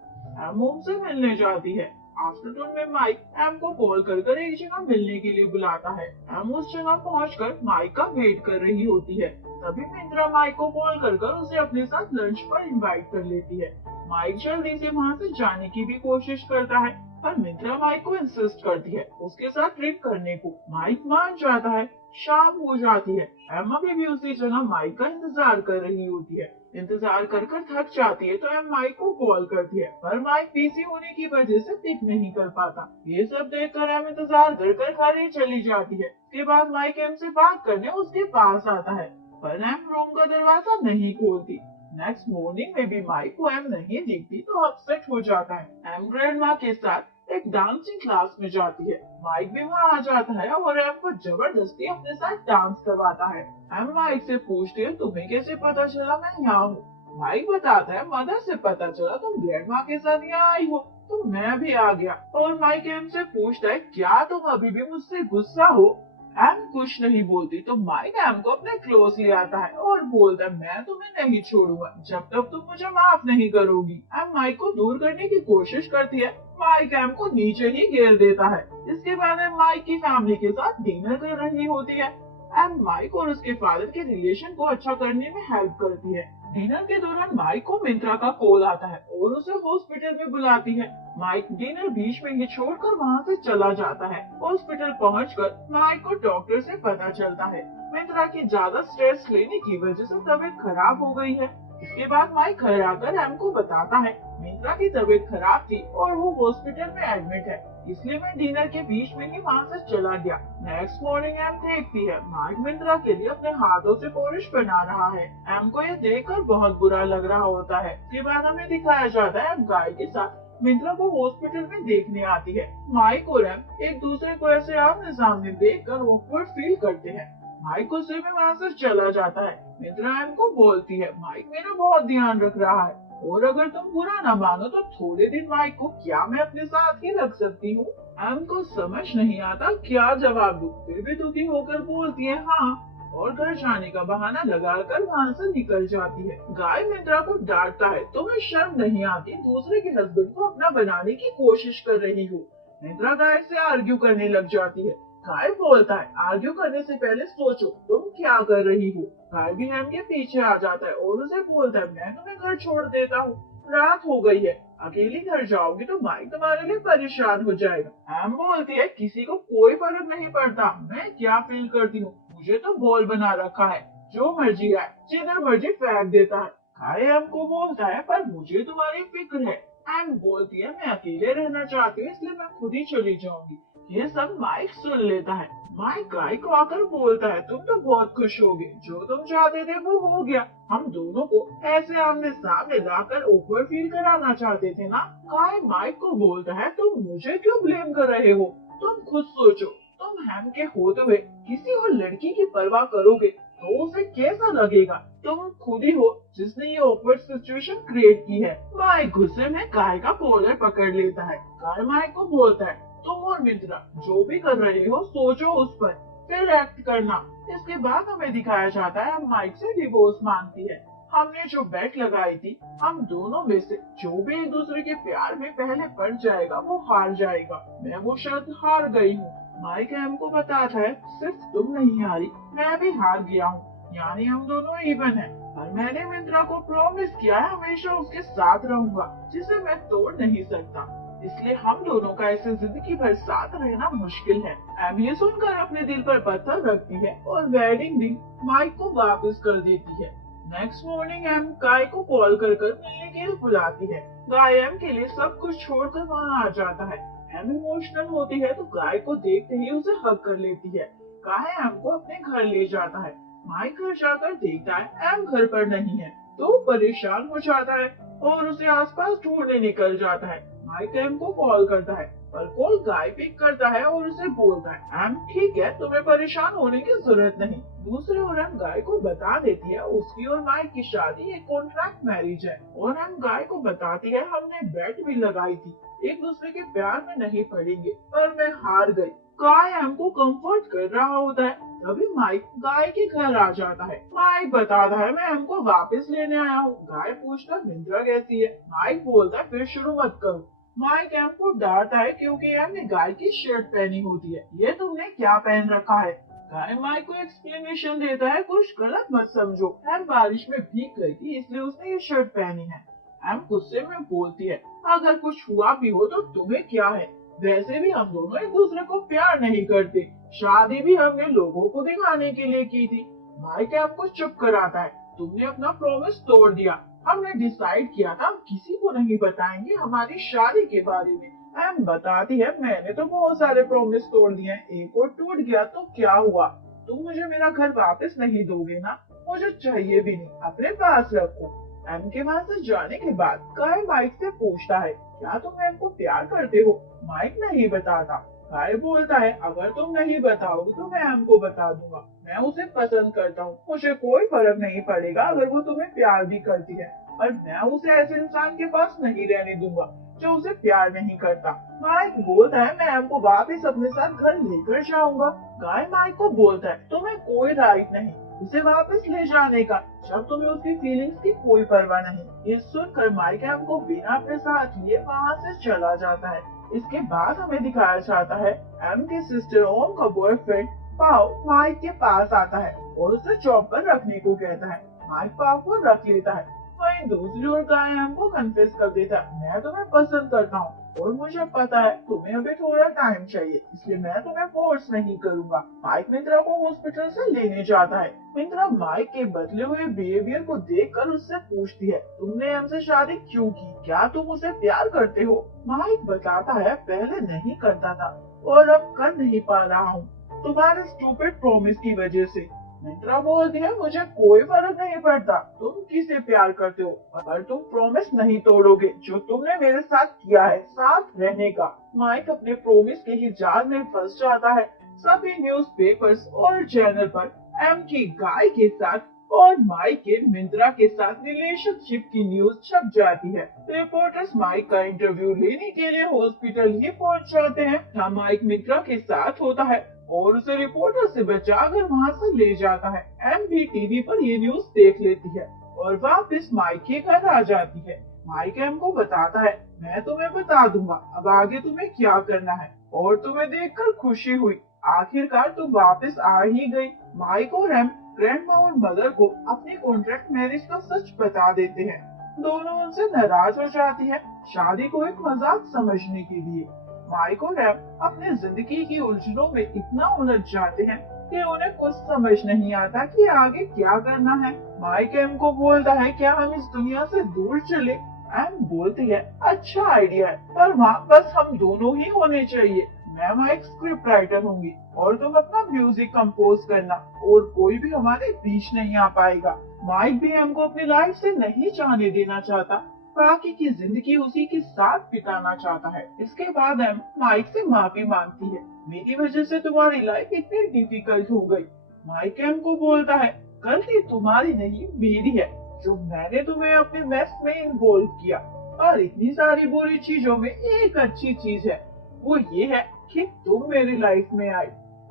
एम ओम से मिलने जाती है। आफ्टरनून में माइक एम को कॉल कर एक जगह मिलने के लिए बुलाता है। एम उस जगह पहुंचकर माइक का वेट कर रही होती है। तभी मिंत्रा माइक को कॉल कर उसे अपने साथ लंच पर इनवाइट कर लेती है। माइक जल्दी से वहां से जाने की भी कोशिश करता है, पर मिंत्रा माइक को इंसिस्ट करती है उसके साथ ट्रिप करने को। माइक मान जाता है। शाम हो जाती है। एम अभी भी उसी जगह माइक का इंतजार कर रही होती है। इंतजार कर थक जाती है तो एम माइक को कॉल करती है, पर माइक बिजी होने की वजह से पिक नहीं कर पाता। ये सब देखकर एम इंतजार कर घर ही चली जाती है। उसके बाद माइक एम से बात करने उसके पास आता है, पर एम रूम का दरवाजा नहीं खोलती। नेक्स्ट मॉर्निंग में भी माइक को एम नहीं दिखती तो अपसेट हो जाता है। एम ग्रैंडमा के साथ एक डांसिंग क्लास में जाती है। माइक भी वहाँ आ जाता है और एम को जबरदस्ती अपने साथ डांस करवाता है। एम माइक से पूछती है तुम्हें कैसे पता चला मैं यहाँ हूँ। माइक बताता है मदर से पता चला तुम ग्रैंडमा के साथ यहाँ आई हो तो मैं भी आ गया। और माइक एम से पूछता है क्या तुम अभी भी मुझसे गुस्सा हो। एम कुछ नहीं बोलती तो माइक एम को अपने क्लोज ले आता है और बोलता है मैं तुम्हें नहीं छोड़ूंगा जब तक तुम मुझे माफ नहीं करोगी। एम माइक को दूर करने की कोशिश करती है। माइक एम को नीचे ही घेर देता है। इसके बाद एम माइक की फैमिली के साथ डिनर कर रही होती है। एम माइक और उसके फादर के रिलेशन को अच्छा करने में हेल्प करती है। डिनर के दौरान माइक को मिंत्रा का कॉल आता है और उसे हॉस्पिटल में बुलाती है। माइक डिनर बीच में ही छोड़कर वहाँ से चला जाता है। हॉस्पिटल पहुंचकर माइक को डॉक्टर से पता चलता है मिंत्रा की ज्यादा स्ट्रेस लेने की वजह से तबीयत खराब हो गई है। इसके बाद माइक घर आकर एम को बताता है मिंत्रा की तबीयत खराब थी और वो हॉस्पिटल में एडमिट है, इसलिए मैं डिनर के बीच में ही वहाँ से चला गया। नेक्स्ट मॉर्निंग एम देखती है माइक मिंत्रा के लिए अपने हाथों से पॉलिश बना रहा है। एम को ये देखकर बहुत बुरा लग रहा होता है। इसके बाद हमें दिखाया जाता है एम गाय के साथ मिंत्रा को हॉस्पिटल में देखने आती है। माइक और एम एक दूसरे को ऐसे आमने सामने देखकर ऑकवर्ड फील करते हैं। माइक गुस्से में वहाँ से चला जाता है। मिंत्रा एम को बोलती है माइक मेरा बहुत ध्यान रख रहा है और अगर तुम बुरा न मानो तो थोड़े दिन माइक को क्या मैं अपने साथ ही रख सकती हूँ। एम को समझ नहीं आता क्या जवाब दूं, फिर भी दुखी होकर बोलती है हाँ और घर जाने का बहाना लगाकर वहाँ से निकल जाती है। गाय मिंत्रा को डांटता है तुम्हें शर्म नहीं आती, दूसरे के हस्बैंड को अपना बनाने की कोशिश कर रही हो। मिंत्रा गाय से आर्ग्यू करने लग जाती है। गाय बोलता है आर्ग्यू करने से पहले सोचो तुम क्या कर रही हो। गाय भी एम के पीछे आ जाता है और उसे बोलता है मैं तुम्हें घर छोड़ देता हूँ, रात हो गई है, अकेली घर जाओगी तो माइक तुम्हारे लिए परेशान हो जाएगा। एम बोलती है किसी को कोई फर्क नहीं पड़ता मैं क्या फील करती हूँ, मुझे तो बॉल बना रखा है, जो मर्जी आए जिधर मर्जी फेंक देता है। गाय एम को बोलता है पर मुझे तुम्हारी फिक्र है। एम बोलती है मैं अकेले रहना चाहती हूँ इसलिए मैं खुद ही चली जाऊंगी। ये सब माइक सुन लेता है। माइक गाय को आकर बोलता है तुम तो बहुत खुश होगे, जो तुम चाहते थे वो हो गया, हम दोनों को ऐसे आमने सामने लाकर ओवर फील कराना चाहते थे ना। गाय माइक को बोलता है तुम मुझे क्यों ब्लेम कर रहे हो, तुम खुद सोचो, तुम हैम के होते हुए किसी और लड़की की परवाह करोगे तो उसे कैसा लगेगा, तुम खुद ही हो जिसने ये ऑकवर्ड सिचुएशन क्रिएट की है। माइक गुस्से में गाय का कॉलर पकड़ लेता है। गाय माइक को बोलता है तुम और मिंत्रा जो भी कर रहे हो सोचो उस पर, फिर एक्ट करना। इसके बाद हमें दिखाया जाता है माइक से डिवोर्स मांगती है। हमने जो बेट लगाई थी हम दोनों में से जो भी एक दूसरे के प्यार में पहले पड़ जाएगा वो हार जाएगा। मैं वो शर्त हार गई हूँ। माइक एम को बताता है सिर्फ तुम नहीं हारी, मैं भी हार गया हूँ, यानी हम दोनों इवन हैं। पर मैंने मिंत्रा को प्रॉमिस किया है हमेशा उसके साथ रहूंगा, जिसे मैं तोड़ नहीं सकता। इसलिए हम दोनों का ऐसे जिंदगी भर साथ रहना मुश्किल है। एम ये सुनकर अपने दिल पर पत्थर रखती है और वेडिंग रिंग माइक को वापस कर देती है। नेक्स्ट मॉर्निंग एम गाय को कॉल कर मिलने के लिए बुलाती है। गाय एम के लिए सब कुछ छोड़कर वहाँ आ जाता है। एम इमोशनल होती है तो गाय को देखते ही उसे हग कर लेती है। गाय एम को अपने घर ले जाता है। माइक घर जाकर देखता है एम घर पर नहीं है तो परेशान हो जाता है और उसे आसपास ढूंढने निकल जाता है। माइक एम को कॉल करता है पर कॉल गाय पिक करता है और उसे बोलता है एम ठीक है, तुम्हें परेशान होने की जरूरत नहीं। दूसरी ओर एम गाय को बता देती है उसकी और माइक की शादी एक कॉन्ट्रैक्ट मैरिज है और एम गाय को बताती है हमने बेट भी लगाई थी, एक दूसरे के प्यार में नहीं पड़ेंगे पर मैं हार गई। गाय एम को कंफर्ट कर रहा होता है तभी माइक गाय के घर आ जाता है। माइक बताता है मैं एम को वापस लेने आया हूँ। गाय पूछता मिंत्रा कैसी है। माइक बोलता है फिर शुरू मत करो। माइक एम को डांटता है क्योंकि एम ने गाय की शर्ट पहनी होती है, ये तुमने क्या पहन रखा है। गाय माइक को एक्सप्लेनेशन देता है कुछ गलत मत समझो, एम बारिश में भीग गई थी इसलिए उसने ये शर्ट पहनी है। एम गुस्से में बोलती है अगर कुछ हुआ भी हो तो तुम्हें क्या है, वैसे भी हम दोनों एक दूसरे को प्यार नहीं करते, शादी भी हमने लोगों को दिखाने के लिए की थी। माइक एम को चुप कराता है तुमने अपना प्रॉमिस तोड़ दिया, हमने डिसाइड किया था हम किसी को नहीं बताएंगे हमारी शादी के बारे में। एम बताती है मैंने तो बहुत सारे प्रॉमिस तोड़ दिए हैं, एक और टूट गया तो क्या हुआ, तुम मुझे मेरा घर वापस नहीं दोगे ना, मुझे चाहिए भी नहीं, अपने पास रखो। एम के वहाँ से जाने के बाद गाय माइक से पूछता है क्या तुम एम को प्यार करते हो। माइक नहीं बताता। गाय बोलता है अगर तुम नहीं बताओगे तो मैं एम को बता दूंगा, मैं उसे पसंद करता हूँ, मुझे कोई फर्क नहीं पड़ेगा अगर वो तुम्हें प्यार भी करती है, पर मैं उसे ऐसे इंसान के पास नहीं रहने दूंगा जो उसे प्यार नहीं करता। माइक बोलता है मैं एम को वापस अपने साथ घर लेकर जाऊंगा। गाय माइक को बोलता है तुम्हें कोई राइट नहीं उसे वापस ले जाने का जब तुम्हें उसकी फीलिंग्स की कोई परवाह नहीं। ये सुनकर माइक एम को बिना अपने साथ लिए वहाँ से चला जाता है। इसके बाद हमें दिखाया जाता है एम के सिस्टर ओम का बॉयफ्रेंड पाओ माइक के पास आता है और उसे जॉब पर रखने को कहता है। माइक पाओ को रख लेता है। वहीं दूसरी ओर गाय एम को कन्फेस कर देता है मैं तुम्हें पसंद करता हूँ और मुझे पता है तुम्हें अभी थोड़ा टाइम चाहिए इसलिए मैं तुम्हें फोर्स नहीं करूंगा। माइक मिंत्रा को हॉस्पिटल से लेने जाता है। मिंत्रा माइक के बदले हुए बिहेवियर को देखकर उससे पूछती है तुमने हमसे शादी क्यों की, क्या तुम उसे प्यार करते हो। माइक बताता है पहले नहीं करता था और अब कर नहीं पा रहा हूँ तुम्हारे स्टूपिड प्रॉमिस की वजह से। मिंत्रा बोलती है मुझे कोई फर्क नहीं पड़ता तुम किसे प्यार करते हो, पर तुम प्रॉमिस नहीं तोड़ोगे जो तुमने मेरे साथ किया है साथ रहने का। माइक अपने प्रॉमिस के ही जाल में फंस जाता है। सभी न्यूज़पेपर्स और चैनल पर एम की गाय के साथ और माइक के मिंत्रा के साथ रिलेशनशिप की न्यूज छप जाती है। रिपोर्टर्स माइक का इंटरव्यू लेने के लिए हॉस्पिटल ही पहुंच जाते हैं जहाँ माइक मिंत्रा के साथ होता है और उसे रिपोर्टर से बचाकर वहाँ से ले जाता है। एम भी टीवी पर ये न्यूज देख लेती है और वापस माइक के घर आ जाती है। माइक एम को बताता है मैं तुम्हें बता दूंगा अब आगे तुम्हें क्या करना है और तुम्हें देखकर खुशी हुई, आखिरकार तुम वापस आ ही गई। माइक और एम ग्रैंडमा और मदर को अपनी कॉन्ट्रैक्ट मैरिज का सच बता देते हैं। दोनों उनसे नाराज हो जाती है शादी को एक मजाक समझने के लिए। माइक और एम अपने जिंदगी की उलझनों में इतना उलझ जाते हैं कि उन्हें कुछ समझ नहीं आता कि आगे क्या करना है। माइक एम को बोलता है क्या हम इस दुनिया से दूर चले। एम बोलती है अच्छा आइडिया है पर वहाँ बस हम दोनों ही होने चाहिए, मैं वहाँ एक स्क्रिप्ट राइटर होंगी और तुम अपना म्यूजिक कंपोज करना और कोई भी हमारे बीच नहीं आ पाएगा। माइक भी हमको अपनी लाइफ से नहीं जाने देना चाहता, बाकी की जिंदगी उसी के साथ बिताना चाहता है। इसके बाद हम माइक से माफी मांगती है मेरी वजह से तुम्हारी लाइफ इतनी डिफिकल्ट हो गई। माइक एम को बोलता है गलती तुम्हारी नहीं मेरी है जो मैंने तुम्हें अपने मेस में इन्वॉल्व किया, और इतनी सारी बुरी चीजों में एक अच्छी चीज है वो ये है कि तुम मेरी लाइफ में आई।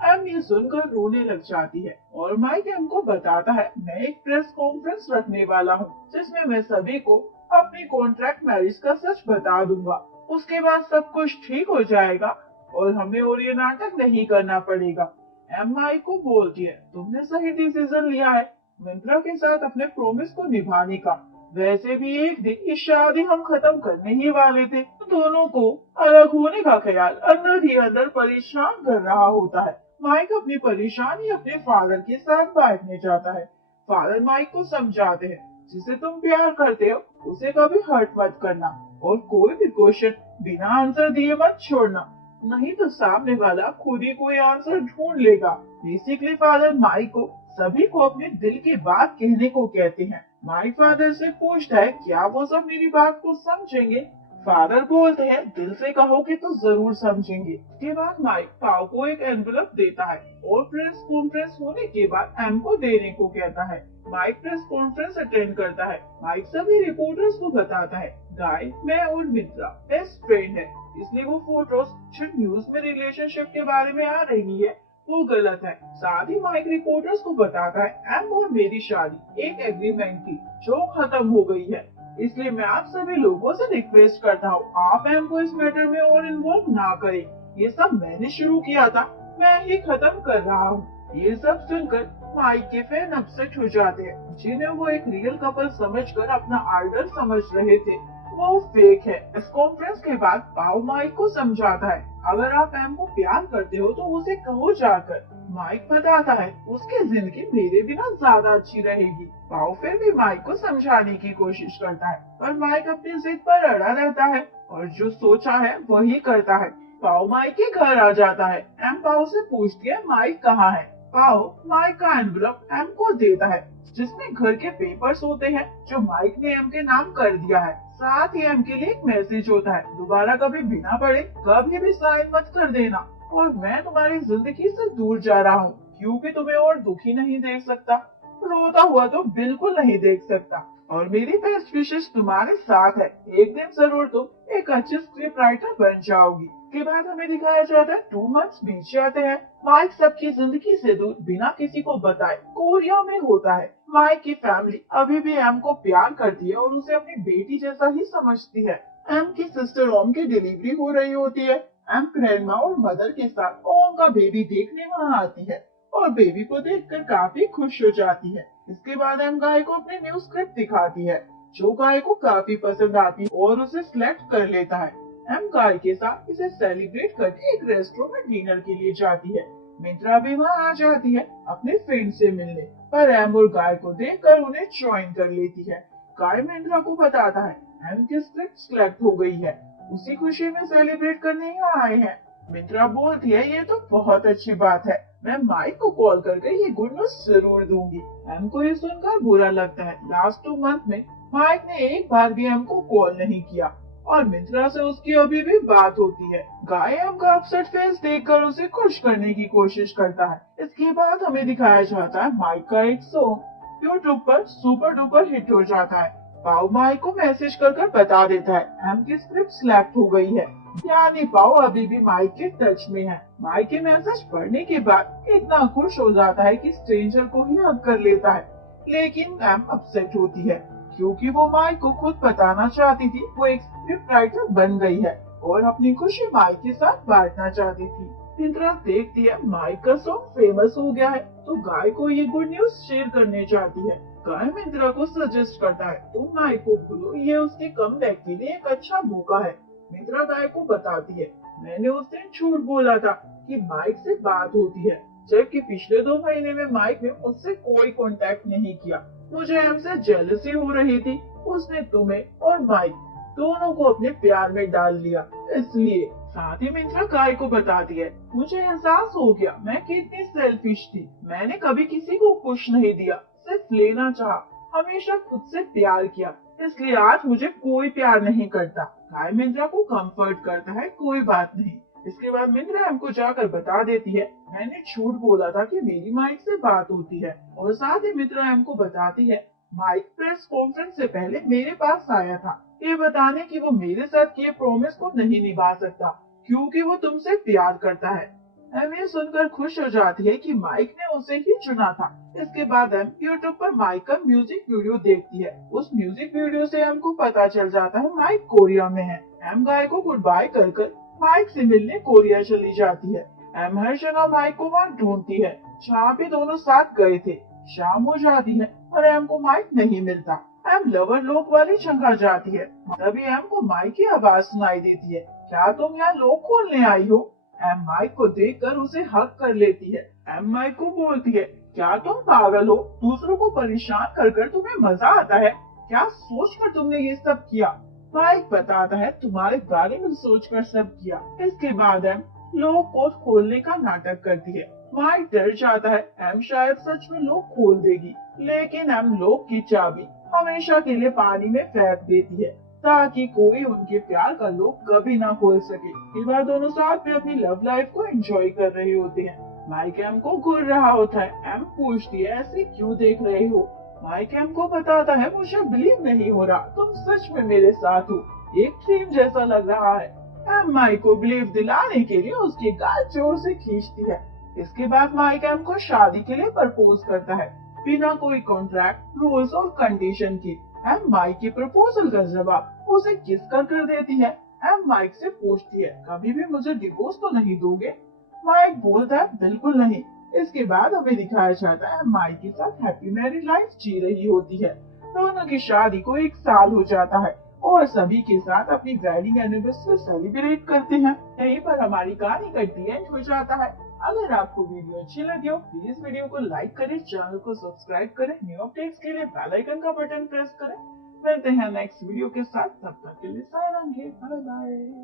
एम ये सुनकर रोने लग जाती है और माइक एम को बताता है मैं एक प्रेस कॉन्फ्रेंस रखने वाला हूँ जिसमें मैं सभी को अपनी कॉन्ट्रैक्ट मैरिज का सच बता दूंगा, उसके बाद सब कुछ ठीक हो जाएगा और हमें और ये नाटक नहीं करना पड़ेगा। एम माइक को बोलती है तुमने सही डिसीजन लिया है मिंत्रा के साथ अपने प्रॉमिस को निभाने का, वैसे भी एक दिन ये शादी हम खत्म करने ही वाले थे। दोनों को अलग होने का ख्याल अंदर ही अंदर परेशान कर रहा होता है। माइक अपनी परेशानी अपने फादर के साथ बांटने जाता है। फादर माइक को समझाते हैं, जिसे तुम प्यार करते हो उसे कभी हर्ट मत करना और कोई भी क्वेश्चन बिना आंसर दिए मत छोड़ना, नहीं तो सामने वाला खुद ही कोई आंसर ढूंढ लेगा। बेसिकली फादर माइक को सभी को अपने दिल की बात कहने को कहते हैं। माइक फादर से पूछता है क्या वो सब मेरी बात को समझेंगे। फादर बोलते हैं दिल से कहोगे तो जरूर समझेंगे। इसके बाद माइक पाव को एक एनवेलप देता है और प्रेस कॉन्फ्रेंस होने के बाद एम को देने को कहता है। माइक प्रेस कॉन्फ्रेंस अटेंड करता है। माइक सभी रिपोर्टर्स को बताता है गाय, मैं और मित्रा बेस्ट फ्रेंड है, इसलिए वो फोटोज जो न्यूज में रिलेशनशिप के बारे में आ रही है वो गलत है। साथ ही माइक रिपोर्टर्स को बताता है एम और मेरी शादी एक एग्रीमेंट थी जो खत्म हो गई है, इसलिए मैं आप सभी लोगों से रिक्वेस्ट करता हूँ आप एम को इस मैटर में और इन्वॉल्व ना करें। ये सब मैंने शुरू किया था, मैं ही खत्म कर रहा हूँ। ये सब सुनकर माइक के फैन अपसेट हो जाते हैं, जिन्हें वो एक रियल कपल समझकर अपना आइडल समझ रहे थे वो फेक है। इस कॉन्फ्रेंस के बाद पाओ माइक को समझाता है अगर आप एम को प्यार करते हो तो उसे कहो जाकर। माइक बताता है उसकी जिंदगी मेरे बिना ज्यादा अच्छी रहेगी। पाओ फिर भी माइक को समझाने की कोशिश करता है, पर माइक अपनी जिद पर अड़ा रहता है और जो सोचा है वही करता है। पाओ माइक के घर आ जाता है। एम पाओ से पूछती है माइक कहाँ है। पाओ माइक का एनवलप एम को देता है, जिसमें घर के पेपर्स होते हैं जो माइक ने एम के नाम कर दिया है। साथ ही एम के लिए एक मैसेज होता है, दोबारा कभी बिना पढ़े कभी भी साइन मत कर देना और मैं तुम्हारी जिंदगी से दूर जा रहा हूँ क्योंकि तुम्हें और दुखी नहीं देख सकता, रोता हुआ तो बिल्कुल नहीं देख सकता और मेरी बेस्ट विशेष तुम्हारे साथ है। एक दिन जरूर तुम एक अच्छी स्क्रिप्ट राइटर बन जाओगी। के बाद हमें दिखाया जाता है 2 मंथ्स बीत जाते हैं। माइक सबकी जिंदगी से दूर बिना किसी को बताए कोरिया में होता है। माइक की फैमिली अभी भी एम को प्यार करती है और उसे अपनी बेटी जैसा ही समझती है। एम की सिस्टर ओम की डिलीवरी हो रही होती है। एम ग्रैंडमा और मदर के साथ ओम का बेबी देखने वहाँ आती है और बेबी को देखकर काफी खुश हो जाती है। इसके बाद एम गाय को अपनी न्यू स्क्रिप्ट दिखाती है जो गाय को काफी पसंद आती है और उसे सिलेक्ट कर लेता है। एम गाय के साथ इसे सेलिब्रेट करके एक रेस्टोरेंट में डिनर के लिए जाती है। मित्रा भी वहाँ आ जाती है अपने फ्रेंड से मिलने, पर एम और गाय को देखकर उन्हें ज्वाइन कर लेती है। गाय मित्रा को बताता है एम की स्क्रिप्ट सिलेक्ट हो गई है, उसी खुशी में सेलिब्रेट करने यहाँ आए हैं। मित्रा बोलती है ये तो बहुत अच्छी बात है, मैं माइक को कॉल करके ये गुड न्यूज जरूर दूंगी। एम को ये सुनकर बुरा लगता है। लास्ट 2 मंथ में माइक ने एक बार भी एम को कॉल नहीं किया और मित्रा से उसकी अभी भी बात होती है। गाय एम का अपसेट फेस देखकर उसे खुश करने की कोशिश करता है। इसके बाद हमें दिखाया जाता है माइक का एक सॉन्ग यूट्यूब पर सुपर डुपर हिट हो जाता है। पाओ माइक को मैसेज कर बता देता है एम की स्क्रिप्ट सिलेक्ट हो गई है, यानी पाओ अभी भी माइक के टच में है। माइक के मैसेज पढ़ने के बाद इतना खुश हो जाता है कि स्ट्रेंजर को ही हग कर लेता है, लेकिन एम अपसेट होती है क्योंकि वो माइक को खुद बताना चाहती थी वो एक स्क्रिप्ट राइटर बन गई है और अपनी खुशी माइक के साथ बांटना चाहती थी। मित्रा देखती है माइक का सॉन्ग फेमस हो गया है तो गाय को ये गुड न्यूज शेयर करने चाहती है। गाय मित्रा को सजेस्ट करता है तुम माइक को बोलो, ये उसके कमबैक के लिए एक अच्छा मौका है। मित्रा गाय को बताती है मैंने उस दिन झूठ बोला था कि माइक से बात होती है, जबकि पिछले 2 महीने में माइक ने मुझसे कोई कांटेक्ट नहीं किया। मुझे हमसे जेलसी हो रही थी, उसने तुम्हें और माइक दोनों को अपने प्यार में डाल दिया, इसलिए। साथ ही मित्रा गाय को बताती है मुझे एहसास हो गया मैं कितनी सेल्फिश थी, मैंने कभी किसी को कुछ नहीं दिया, सिर्फ लेना चाहा, हमेशा खुद से प्यार किया, इसलिए आज मुझे कोई प्यार नहीं करता। गाय मित्रा को कंफर्ट करता है कोई बात नहीं। इसके बाद मित्रा हमको जाकर बता देती है मैंने झूठ बोला था कि मेरी माइक से बात होती है और साथ ही मित्रा हमको बताती है माइक प्रेस कॉन्फ्रेंस से पहले मेरे पास आया था ये बताने कि वो मेरे साथ किए प्रॉमिस को नहीं निभा सकता क्योंकि वो तुमसे प्यार करता है। एम ये सुनकर खुश हो जाती है कि माइक ने उसे ही चुना था। इसके बाद एम यूट्यूब पर माइक का म्यूजिक वीडियो देखती है। उस म्यूजिक वीडियो से एम को पता चल जाता है माइक कोरिया में है। एम गाय को गुड बाय कर माइक से मिलने कोरिया चली जाती है। एम हर जगह माइक को वहाँ ढूंढती है जहाँ भी दोनों साथ गए थे। शाम हो जाती है और एम को माइक नहीं मिलता। एम लवर लोक वाली जगह जाती है। तभी एम को माइक की आवाज सुनाई देती है, क्या तुम यहाँ लोक खोलने आई हो? एम माइक को देखकर उसे हक कर लेती है। एम माइक को बोलती है, क्या तुम पागल हो? दूसरों को परेशान कर कर तुम्हें मजा आता है? क्या सोचकर तुमने ये सब किया? माइक बताता है, तुम्हारे बारे में सोचकर सब किया। इसके बाद एम लोक को खोलने का नाटक करती है। माइक डर जाता है, एम शायद सच में लोक खोल देगी, लेकिन एम लोक की चाबी हमेशा के लिए पानी में फेंक देती है ताकि कोई उनके प्यार का लोक कभी ना खोल सके। इस बार दोनों साथ में अपनी लव लाइफ को एंजॉय कर रहे होते हैं। माइक एम को घूर रहा होता है। एम पूछती है, ऐसे क्यों देख रहे हो? माइक एम को बताता है, मुझे बिलीव नहीं हो रहा, तुम सच में मेरे साथ हो, एक ड्रीम जैसा लग रहा है। एम माइक को बिलीव दिलाने के लिए उसके गाल जोर से खींचती है। इसके बाद माइक एम को शादी के लिए प्रपोज करता है, बिना कोई कॉन्ट्रैक्ट, रूल्स और कंडीशन की। एम माइक के प्रपोजल का जवाब उसे किस कर देती है। एम माइक से पूछती है, कभी भी मुझे डिवोर्स तो नहीं दोगे? माइक बोलता है, बिल्कुल नहीं। इसके बाद हमें दिखाया जाता है माइक के साथ हैप्पी मैरिड लाइफ जी रही होती है। दोनों की शादी को 1 साल हो जाता है और सभी के साथ अपनी वेडिंग एनिवर्सरी सेलिब्रेट करते हैं। यहीं पर हमारी कहानी का एंड हो जाता है। अगर आपको वीडियो अच्छी लगी हो, प्लीज वीडियो को लाइक करें, चैनल को सब्सक्राइब करें, न्यू अपडेट्स के लिए बेल आइकन का बटन प्रेस करें। मिलते हैं नेक्स्ट वीडियो के साथ, तब तक के लिए बाय बाय।